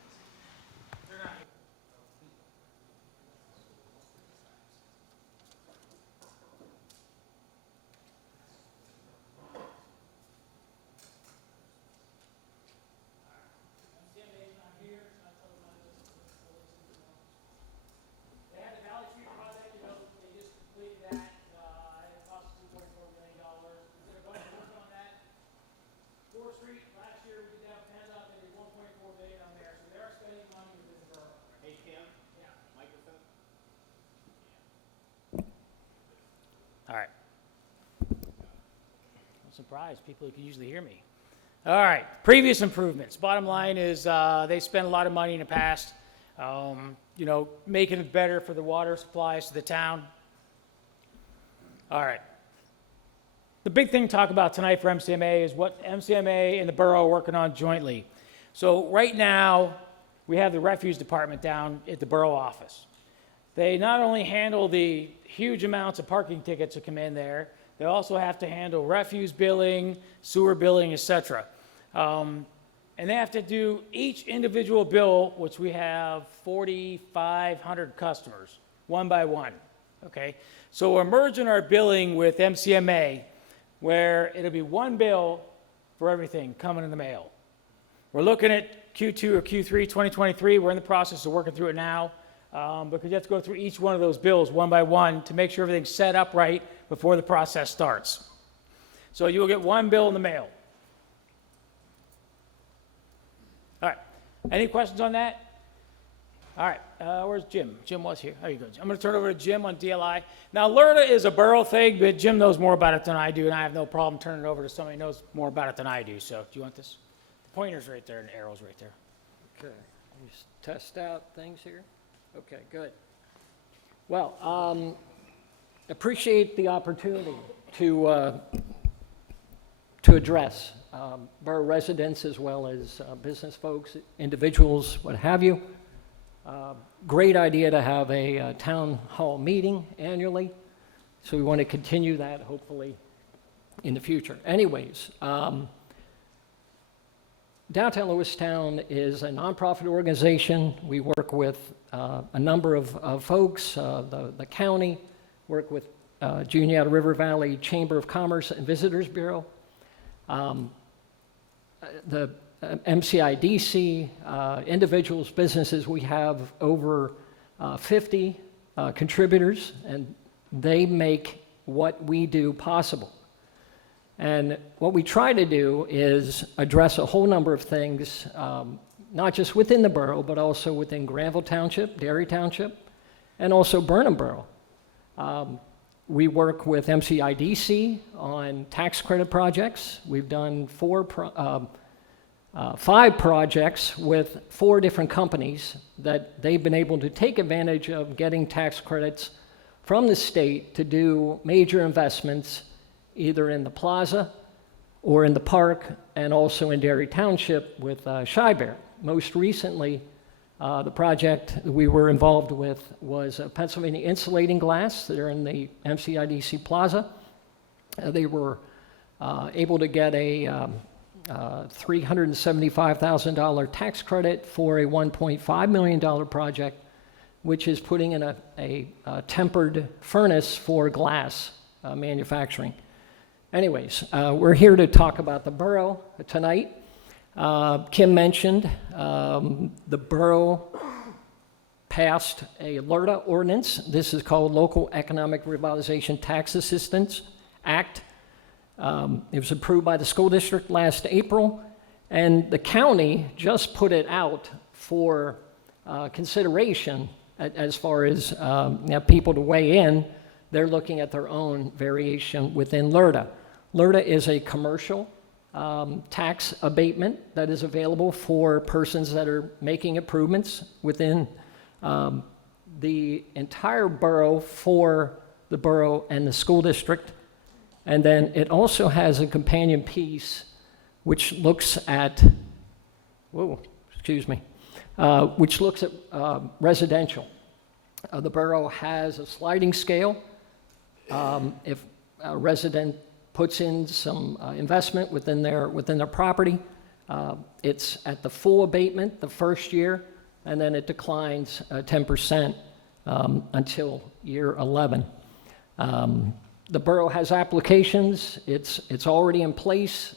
They had the Valley Street project, they just completed that, it cost $2.4 million. We did a bunch of work on that. 4th Street, last year we did that with PennDOT, they did $1.4 million on there, so they are spending money within the borough. Hey, Kim, Yeah. microphone. All right. I'm surprised, people can usually hear me. All right, previous improvements. Bottom line is they spent a lot of money in the past, making it better for the water supplies to the town. All right. The big thing to talk about tonight for MCMA is what MCMA and the borough are working on jointly. So right now, we have the refuse department down at the borough office. They not only handle the huge amounts of parking tickets that come in there, they also have to handle refuse billing, sewer billing, etc. And they have to do each individual bill, which we have 4,500 customers, one by one, okay? So we're merging our billing with MCMA, where it'll be one bill for everything coming in the mail. We're looking at Q2 or Q3 2023. We're in the process of working through it now, because you have to go through each one of those bills one by one to make sure everything's set up right before the process starts. So you'll get one bill in the mail. All right. Any questions on that? All right. Where's Jim? Jim was here. There you go. I'm going to turn it over to Jim on DLI. Now, LERTA is a borough thing, but Jim knows more about it than I do, and I have no problem turning it over to somebody who knows more about it than I do. So do you want this? The pointer's right there and the arrow's right there. Okay, just test out things here. Okay, good. Well, appreciate the opportunity to address borough residents as well as business folks, individuals, what have you. Great idea to have a town hall meeting annually, so we want to continue that hopefully in the future. Anyways, Downtown Lewistown is a nonprofit organization. We work with a number of folks, the county, work with Juniata River Valley Chamber of Commerce and Visitors Bureau, the MCIDC, individuals, businesses. We have over 50 contributors, and they make what we do possible. And what we try to do is address a whole number of things, not just within the borough, but also within Granville Township, Derry Township, and also Burnham Borough. We work with MCIDC on tax credit projects. We've done 5 projects with 4 different companies that they've been able to take advantage of getting tax credits from the state to do major investments either in the plaza or in the park, and also in Derry Township with Shybear. Most recently, the project that we were involved with was Pennsylvania Insulating Glass. They're in the MCIDC Plaza. They were able to get a $375,000 tax credit for a $1.5 million project, which is putting in a tempered furnace for glass manufacturing. Anyways, we're here to talk about the borough tonight. Kim mentioned the borough passed a LERTA ordinance. This is called Local Economic Revitalization Tax Assistance Act. It was approved by the school district last April, and the county just put it out for consideration as far as people to weigh in. They're looking at their own variation within LERTA. LERTA is a commercial tax abatement that is available for persons that are making improvements within the entire borough for the borough and the school district. And then it also has a companion piece which looks at, which looks at residential. The borough has a sliding scale. If a resident puts in some investment within their property, it's at the full abatement the first year, and then it declines 10% until year 11. The borough has applications. It's already in place.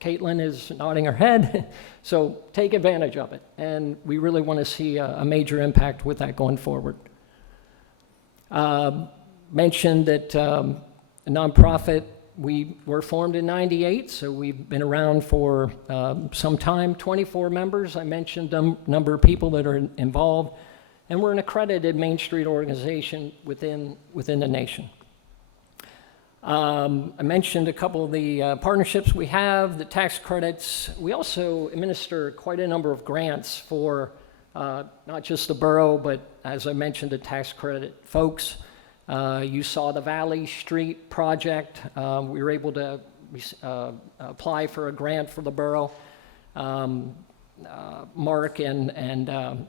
Caitlin is nodding her head. So take advantage of it. And we really want to see a major impact with that going forward. Mentioned that a nonprofit, we were formed in '98, so we've been around for some time. 24 members. I mentioned a number of people that are involved. And we're an accredited Main Street organization within the nation. I mentioned a couple of the partnerships we have, the tax credits. We also administer quite a number of grants for not just the borough, but as I mentioned, the tax credit folks. You saw the Valley Street project. We were able to apply for a grant for the borough. Mark and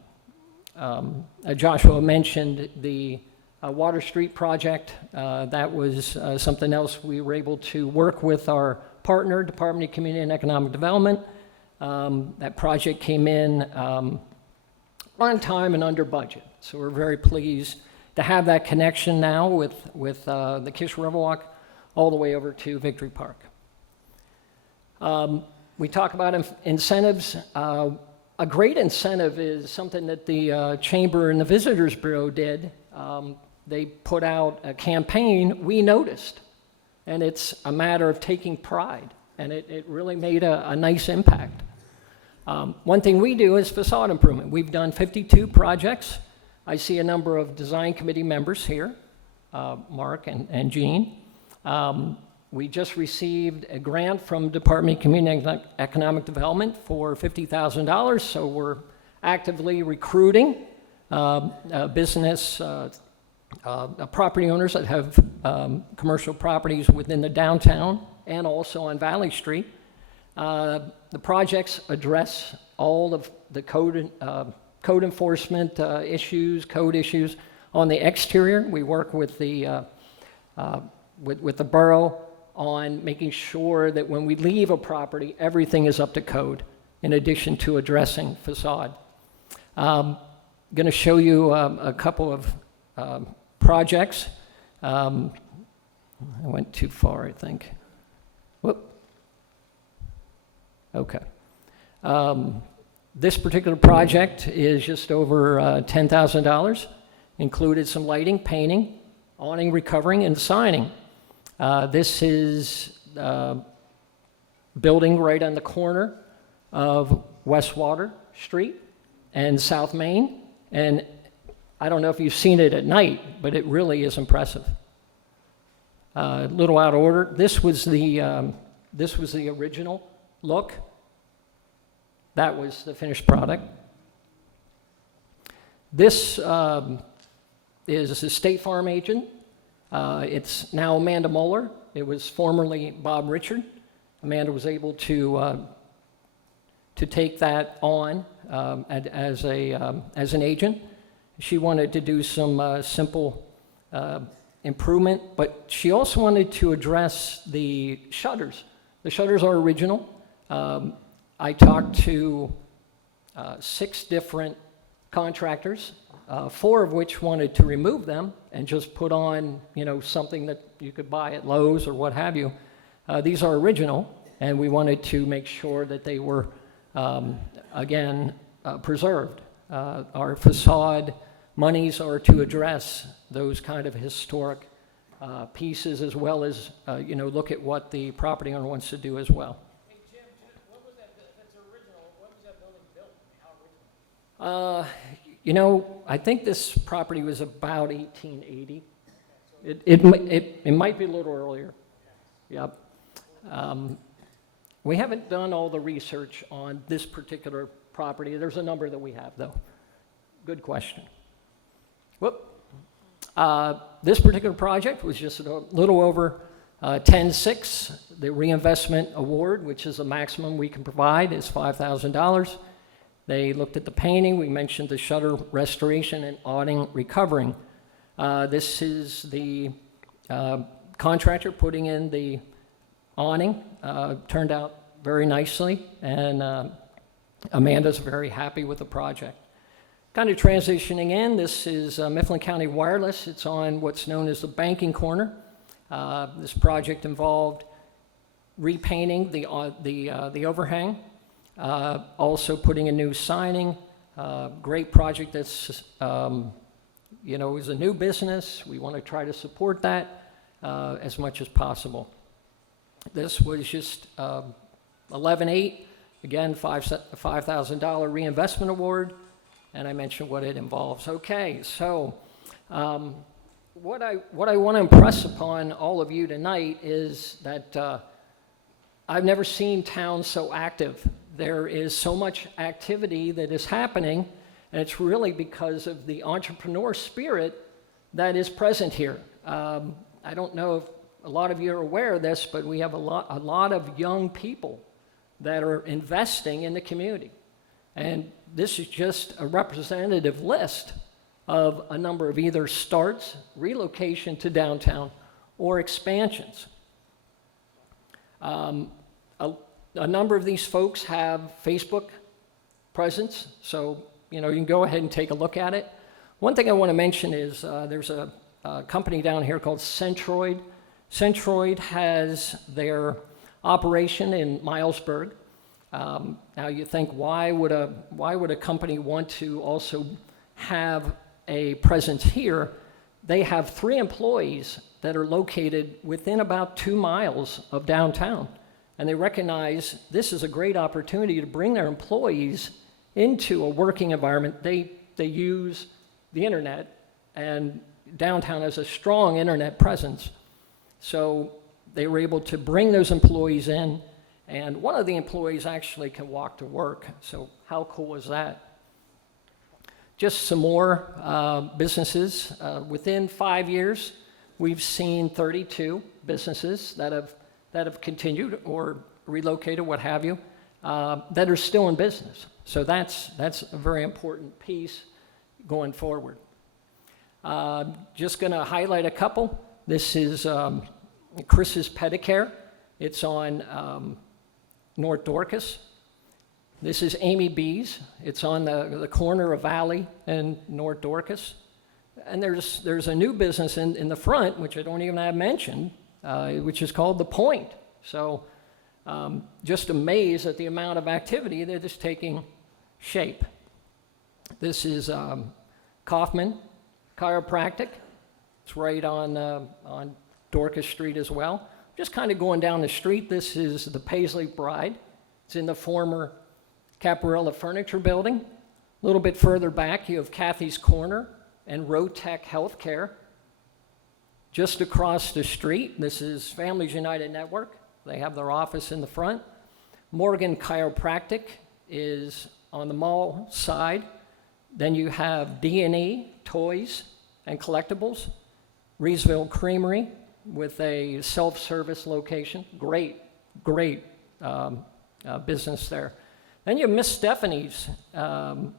Joshua mentioned the Water Street project. That was something else we were able to work with our partner, Department of Community and Economic Development. That project came in on time and under budget. So we're very pleased to have that connection now with the Kish Riverwalk all the way over to Victory Park. We talk about incentives. A great incentive is something that the Chamber and the Visitors Bureau did. They put out a campaign, We Noticed, and it's a matter of taking pride, and it really made a nice impact. One thing we do is facade improvement. We've done 52 projects. I see a number of design committee members here, Mark and Jean. We just received a grant from Department of Community and Economic Development for $50,000, so we're actively recruiting business property owners that have commercial properties within the downtown and also on Valley Street. The projects address all of the code enforcement issues, code issues. On the exterior, we work with the borough on making sure that when we leave a property, everything is up to code, in addition to addressing facade. I'm going to show you a couple of projects. I went too far, I think. Whoop. Okay. This particular project is just over $10,000. Included some lighting, painting, awning recovering, and signing. This is building right on the corner of Westwater Street and South Main. And I don't know if you've seen it at night, but it really is impressive. A little out of order. This was the original look. That was the finished product. This is a State Farm agent. It's now Amanda Moeller. It was formerly Bob Richard. Amanda was able to take that on as an agent. She wanted to do some simple improvement, but she also wanted to address the shutters. The shutters are original. I talked to 6 different contractors, 4 of which wanted to remove them and just put on, something that you could buy at Lowe's or what have you. These are original, and we wanted to make sure that they were, preserved. Our facade monies are to address those kind of historic pieces, as well as, look at what the property owner wants to do as well. Hey, Jim, what was that, that's original, when was that building built? How original? I think this property was about 1880. It might be a little earlier. Yep. We haven't done all the research on this particular property. There's a number that we have, though. Good question. This particular project was just a little over 10.6. The reinvestment award, which is the maximum we can provide, is $5,000. They looked at the painting. We mentioned the shutter restoration and awning recovering. This is the contractor putting in the awning. Turned out very nicely, and Amanda's very happy with the project. Kind of transitioning in, this is Mifflin County Wireless. It's on what's known as the banking corner. This project involved repainting the overhang, also putting a new siding. Great project that's, is a new business. We want to try to support that as much as possible. This was just 11.8, again, $5,000 reinvestment award, and I mentioned what it involves. Okay, so what I want to impress upon all of you tonight is that I've never seen towns so active. There is so much activity that is happening, and it's really because of the entrepreneur spirit that is present here. I don't know if a lot of you are aware of this, but we have a lot of young people that are investing in the community. And this is just a representative list of a number of either starts, relocation to downtown, or expansions. A number of these folks have Facebook presence, so you can go ahead and take a look at it. One thing I want to mention is there's a company down here called Centroid. Centroid has their operation in Milesburg. Now you think, why would a company want to also have a presence here? They have 3 employees that are located within about 2 miles of downtown, and they recognize this is a great opportunity to bring their employees into a working environment. They use the internet, and downtown has a strong internet presence. So they were able to bring those employees in, and one of the employees actually can walk to work. So how cool is that? Just some more businesses. Within 5 years, we've seen 32 businesses that have continued or relocated, what have you, that are still in business. So that's a very important piece going forward. Just going to highlight a couple. This is Chris's Pedicare. It's on North Dorcas. This is Amy B's. It's on the corner of Valley and North Dorcas. And there's a new business in the front, which I don't even have mentioned, which is called The Point. So just amazed at the amount of activity that is taking shape. This is Kaufman Chiropractic. It's right on Dorcas Street as well. Just kind of going down the street, this is the Paisley Bride. It's in the former Caparella Furniture Building. A little bit further back, you have Kathy's Corner and Rotech Healthcare. Just across the street, this is Families United Network. They have their office in the front. Morgan Chiropractic is on the mall side. Then you have D&E, Toys and Collectibles. Reesville Creamery with a self-service location. Great business there. Then you have Miss Stephanie's and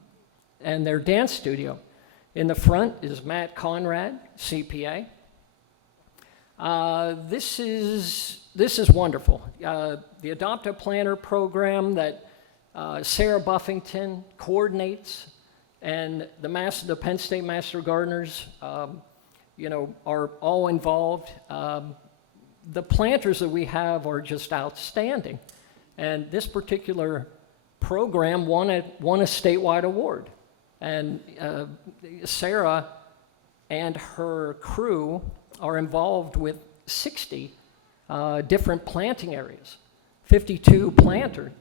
their dance studio. In the front is Matt Conrad, CPA. This is wonderful. The Adopt a Planner program that Sarah Buffington coordinates, and the Penn State Master Gardeners, are all involved. The planters that we have are just outstanding, and this particular program won a statewide award. And Sarah and her crew are involved with 60 different planting areas, 52 planters,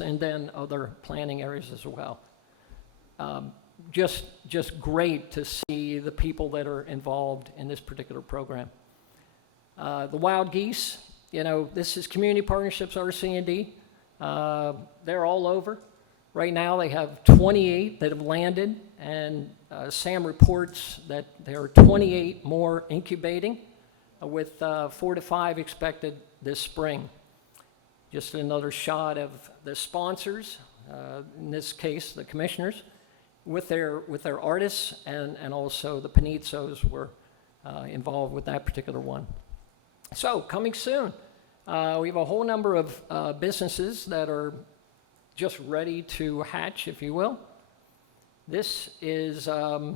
and then other planting areas as well. Just great to see the people that are involved in this particular program. The Wild Geese, this is Community Partnerships RC&D. They're all over. Right now they have 28 that have landed, and Sam reports that there are 28 more incubating, with 4 to 5 expected this spring. Just another shot of the sponsors, in this case, the commissioners, with their artists, and also the Panizzos were involved with that particular one. So, coming soon, we have a whole number of businesses that are just ready to hatch, if you will. This is the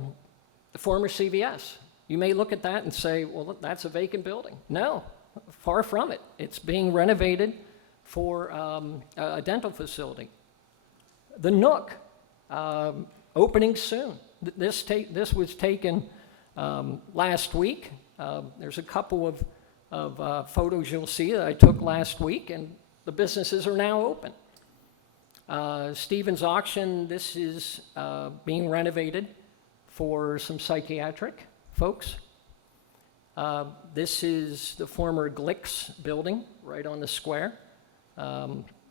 former CVS. You may look at that and say, well, that's a vacant building. No, far from it. It's being renovated for a dental facility. The Nook, opening soon. This was taken last week. There's a couple of photos you'll see that I took last week, and the businesses are now open. Stevens Auction, this is being renovated for some psychiatric folks. This is the former Glick's building right on the square.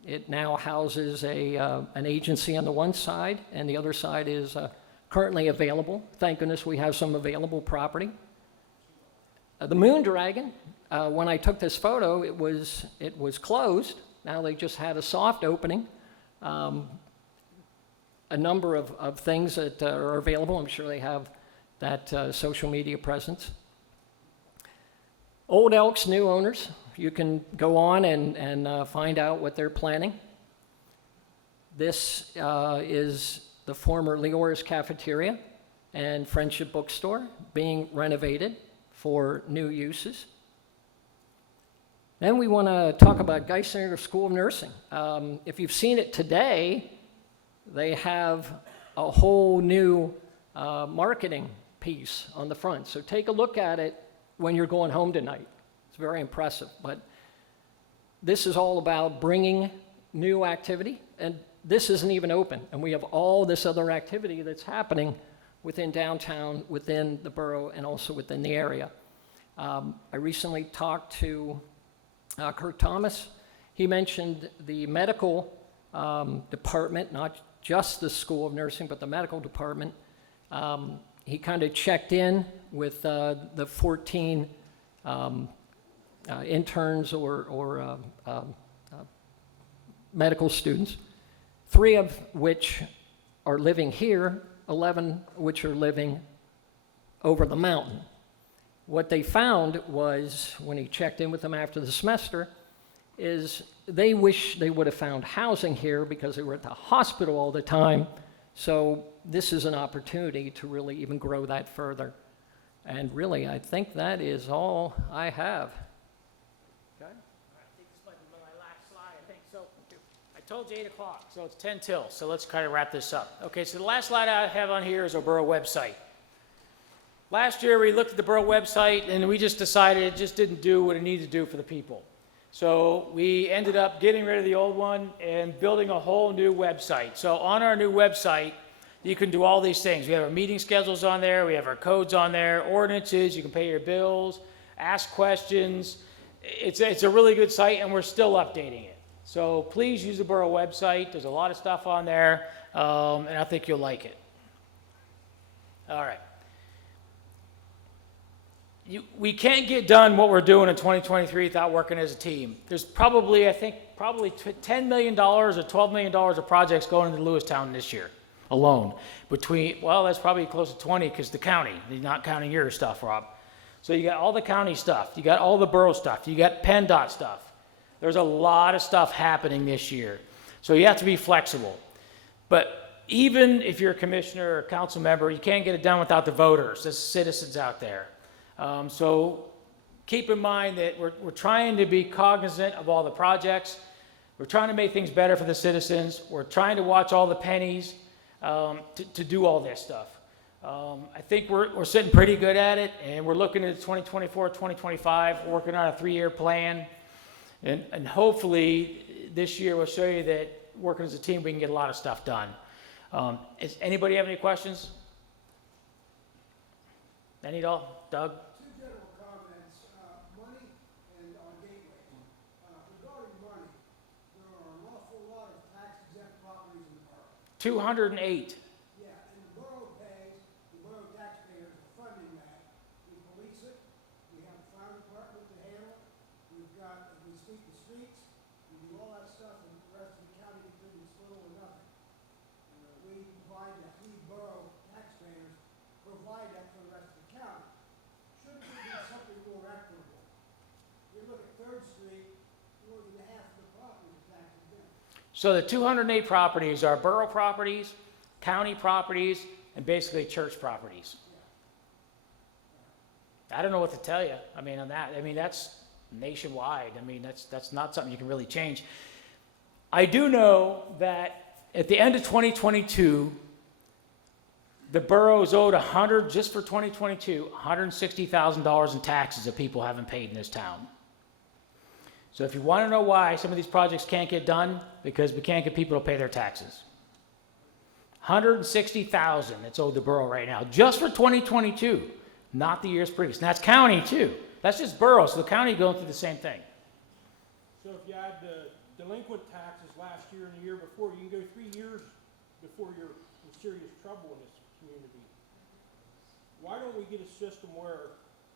It now houses an agency on the one side, and the other side is currently available. Thank goodness we have some available property. The Moon Dragon, when I took this photo, it was closed. Now they just had a soft opening. A number of things that are available. I'm sure they have that social media presence. Old Elk's new owners. You can go on and find out what they're planning. This is the former Leora's Cafeteria and Friendship Bookstore being renovated for new uses. Then we want to talk about Geisinger School of Nursing. If you've seen it today, they have a whole new marketing piece on the front. So take a look at it when you're going home tonight. It's very impressive. But this is all about bringing new activity, and this isn't even open. And we have all this other activity that's happening within downtown, within the borough, and also within the area. I recently talked to Kurt Thomas. He mentioned the medical department, not just the School of Nursing, but the medical department. He kind of checked in with the 14 interns or medical students, 3 of which are living here, 11 which are living over the mountain. What they found was, when he checked in with them after the semester, is they wish they would have found housing here because they were at the hospital all the time. So this is an opportunity to really even grow that further. And really, I think that is all I have. Okay? I think this might be my last slide, I think. So I told you 8 o'clock, so it's 10 till. So let's kind of wrap this up. Okay, so the last slide I have on here is our borough website. Last year, we looked at the borough website, and we just decided it just didn't do what it needed to do for the people. So we ended up getting rid of the old one and building a whole new website. So on our new website, you can do all these things. We have our meeting schedules on there. We have our codes on there, ordinances. You can pay your bills, ask questions. It's a really good site, and we're still updating it. So please use the borough website. There's a lot of stuff on there, and I think you'll like it. All right. We can't get done what we're doing in 2023 without working as a team. There's probably, I think, $10 million or $12 million of projects going into Lewistown this year alone. Well, that's probably close to 20 because the county, not counting your stuff, Rob. So you got all the county stuff. You got all the borough stuff. You got PennDOT stuff. There's a lot of stuff happening this year. So you have to be flexible. But even if you're a commissioner or a council member, you can't get it done without the voters, the citizens out there. So keep in mind that we're trying to be cognizant of all the projects. We're trying to make things better for the citizens. We're trying to watch all the pennies to do all this stuff. I think we're sitting pretty good at it, and we're looking at 2024, 2025, working on a 3-year plan. And hopefully this year will show you that working as a team, we can get a lot of stuff done. Does anybody have any questions? Any at all? Doug? Two general comments, money and on gateway. Regarding money, there are an awful lot of tax exempt properties in the borough. 208. Yeah, and the borough pays, the So the 208 properties are borough properties, county properties, and basically church properties. I don't know what to tell you. I mean, on that, I mean, that's nationwide. I mean, that's not something you can really change. I do know that at the end of 2022, the borough is owed just for 2022, $160,000 in taxes that people haven't paid in this town. So if you want to know why some of these projects can't get done, because we can't get people to pay their taxes. $160,000 it's owed the borough right now, just for 2022, not the years previous. And that's county too. That's just borough, so the county going through the same thing. So if you add the delinquent taxes last year and the year before, you can go 3 years before you're in serious trouble in this community. Why don't we get a system where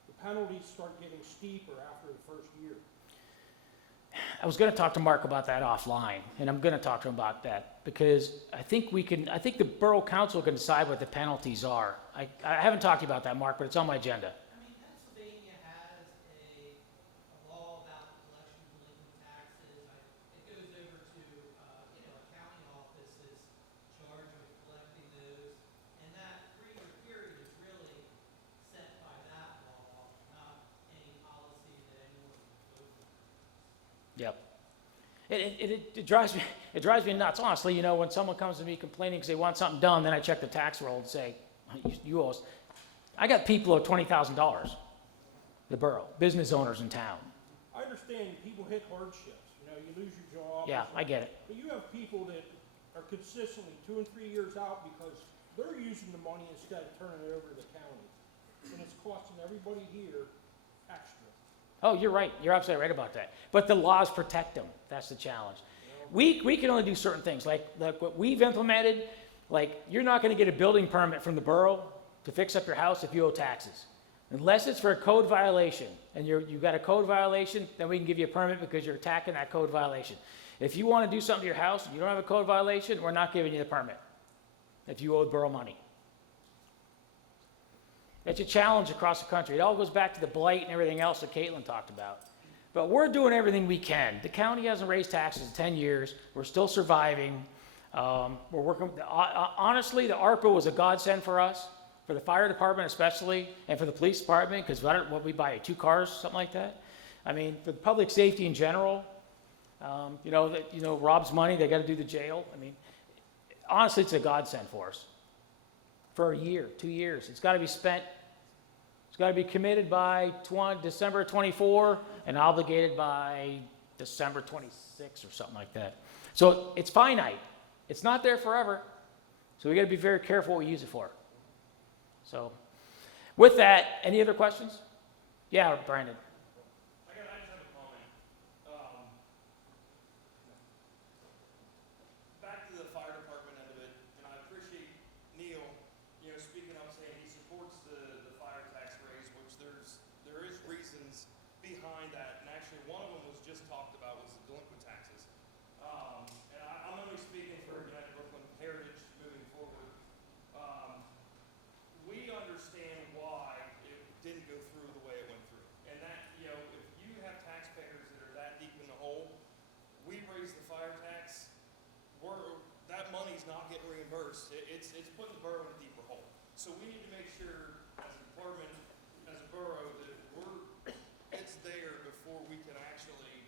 the penalties start getting steeper after the first year? I was going to talk to Mark about that offline, and I'm going to talk to him about that, because I think the borough council can decide what the penalties are. I haven't talked to you about that, Mark, but it's on my agenda. I mean, Pennsylvania has a law about collection of delinquent taxes. It goes over to, a county office is charged with collecting those. And that 3-year period is really set by that law, not any policy that anyone can go through. Yep. It drives me nuts, honestly. When someone comes to me complaining because they want something done, then I check the tax roll and say, you owe us. I got people of $20,000, the borough, business owners in town. I understand people hit hardships, you lose your job. Yeah, I get it. But you have people that are consistently 2 and 3 years out because they're using the money instead of turning it over to the county. And it's costing everybody here extra. Oh, you're right. You're absolutely right about that. But the laws protect them. That's the challenge. We can only do certain things, like what we've implemented. Like, you're not going to get a building permit from the borough to fix up your house if you owe taxes. Unless it's for a code violation, and you've got a code violation, then we can give you a permit because you're attacking that code violation. If you want to do something to your house and you don't have a code violation, we're not giving you the permit if you owe borough money. It's a challenge across the country. It all goes back to the blight and everything else that Caitlin talked about. But we're doing everything we can. The county hasn't raised taxes in 10 years. We're still surviving. We're working. Honestly, the ARPA was a godsend for us, for the fire department especially, and for the police department, because what we buy, 2 cars, something like that. I mean, for public safety in general, Rob's money, they got to do the jail. I mean, honestly, it's a godsend for us. For a year, 2 years. It's got to be spent. It's got to be committed by December 24 and obligated by December 26 or something like that. So it's finite. It's not there forever. So we got to be very careful what we use it for. So with that, any other questions? Yeah, Brandon. I just have a comment. Back to the fire department end of it, and I appreciate Neil, speaking up, saying he supports the fire tax raise, which there is reasons behind that, and actually one of them was just talked about was the delinquent taxes. And I'm only speaking for United Brooklyn Heritage moving forward. We understand why it didn't go through the way it went through, and that if you have taxpayers that are that deep in the hole, we raise the fire tax, that money's not getting reimbursed. It's putting the borough in a deeper hole. So we need to make sure, as a department, as a borough, that it's there before we can actually.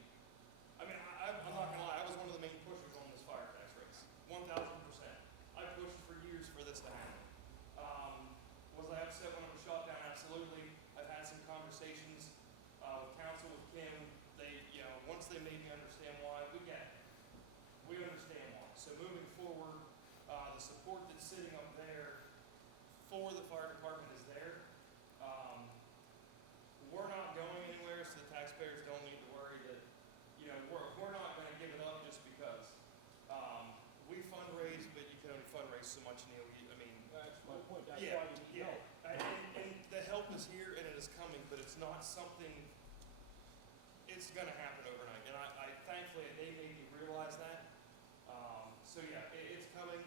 I mean, I'm not gonna lie. I was one of the main pushers on this fire tax raise, 1,000%. I pushed for years for this to happen. Was I upset when it was shot down? Absolutely. I've had some conversations with council, with Kim. They, once they made me understand why, we get it. We understand why. So moving forward, the support that's sitting up there for the fire department is there. We're not going anywhere, so the taxpayers don't need to worry that, we're not going to give it up just because. We fundraise, but you can only fundraise so much, Neil. That's my point. That's Yeah, why you need yeah. help. And the help is here and it is coming, but it's not something, it's going to happen overnight. And I thankfully, they made me realize that. So yeah, it's coming.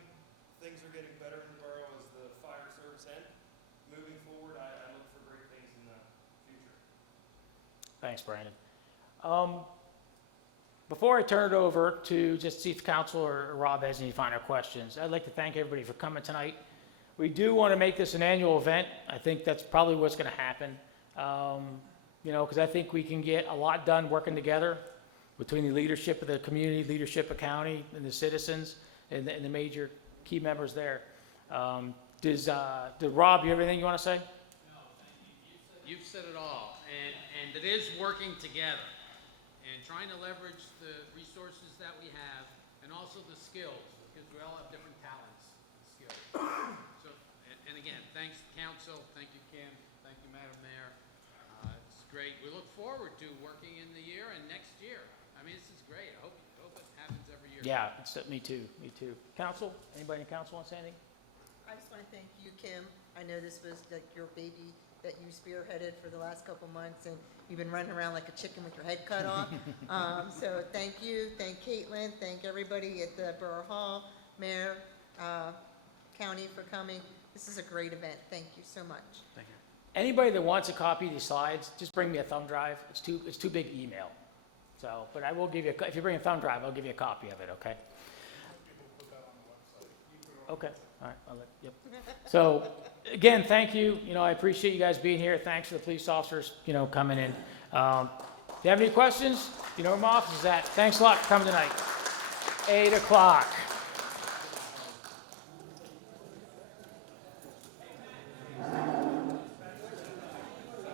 Things are getting better in the borough as the fire service end. Moving forward, I look for great things in the future. Thanks, Brandon. Before I turn it over to just see if council or Rob has any final questions, I'd like to thank everybody for coming tonight. We do want to make this an annual event. I think that's probably what's going to happen. You know, because I think we can get a lot done working together between the leadership of the community, leadership of county, and the citizens, and the major key members there. Does Rob, you have anything you want to say? No, thank you. You've said it all, and it is working together and trying to leverage the resources that we have and also the skills, because we all have different talents and skills. So, and again, thanks council, thank you Kim, thank you Madam Mayor. It's great. We look forward to working in the year and next year. I mean, this is great. I hope it happens every year. Yeah, me too. Council, anybody in council want to say anything? I just want to thank you, Kim. I know this was like your baby that you spearheaded for the last couple months, and you've been running around like a chicken with your head cut off. So thank you, thank Caitlin, thank everybody at the Borough Hall, Mayor, County for coming. This is a great event. Thank you so much. Thank you. Anybody that wants a copy of these slides, just bring me a thumb drive. It's too big to email. So, but I will give you, if you bring a thumb drive, I'll give you a copy of it, okay? Okay, all right, yep. So, again, thank you. You know, I appreciate you guys being here. Thanks for the police officers, you know, coming in. If you have any questions, you know where my office is at. Thanks a lot for coming tonight. 8 o'clock.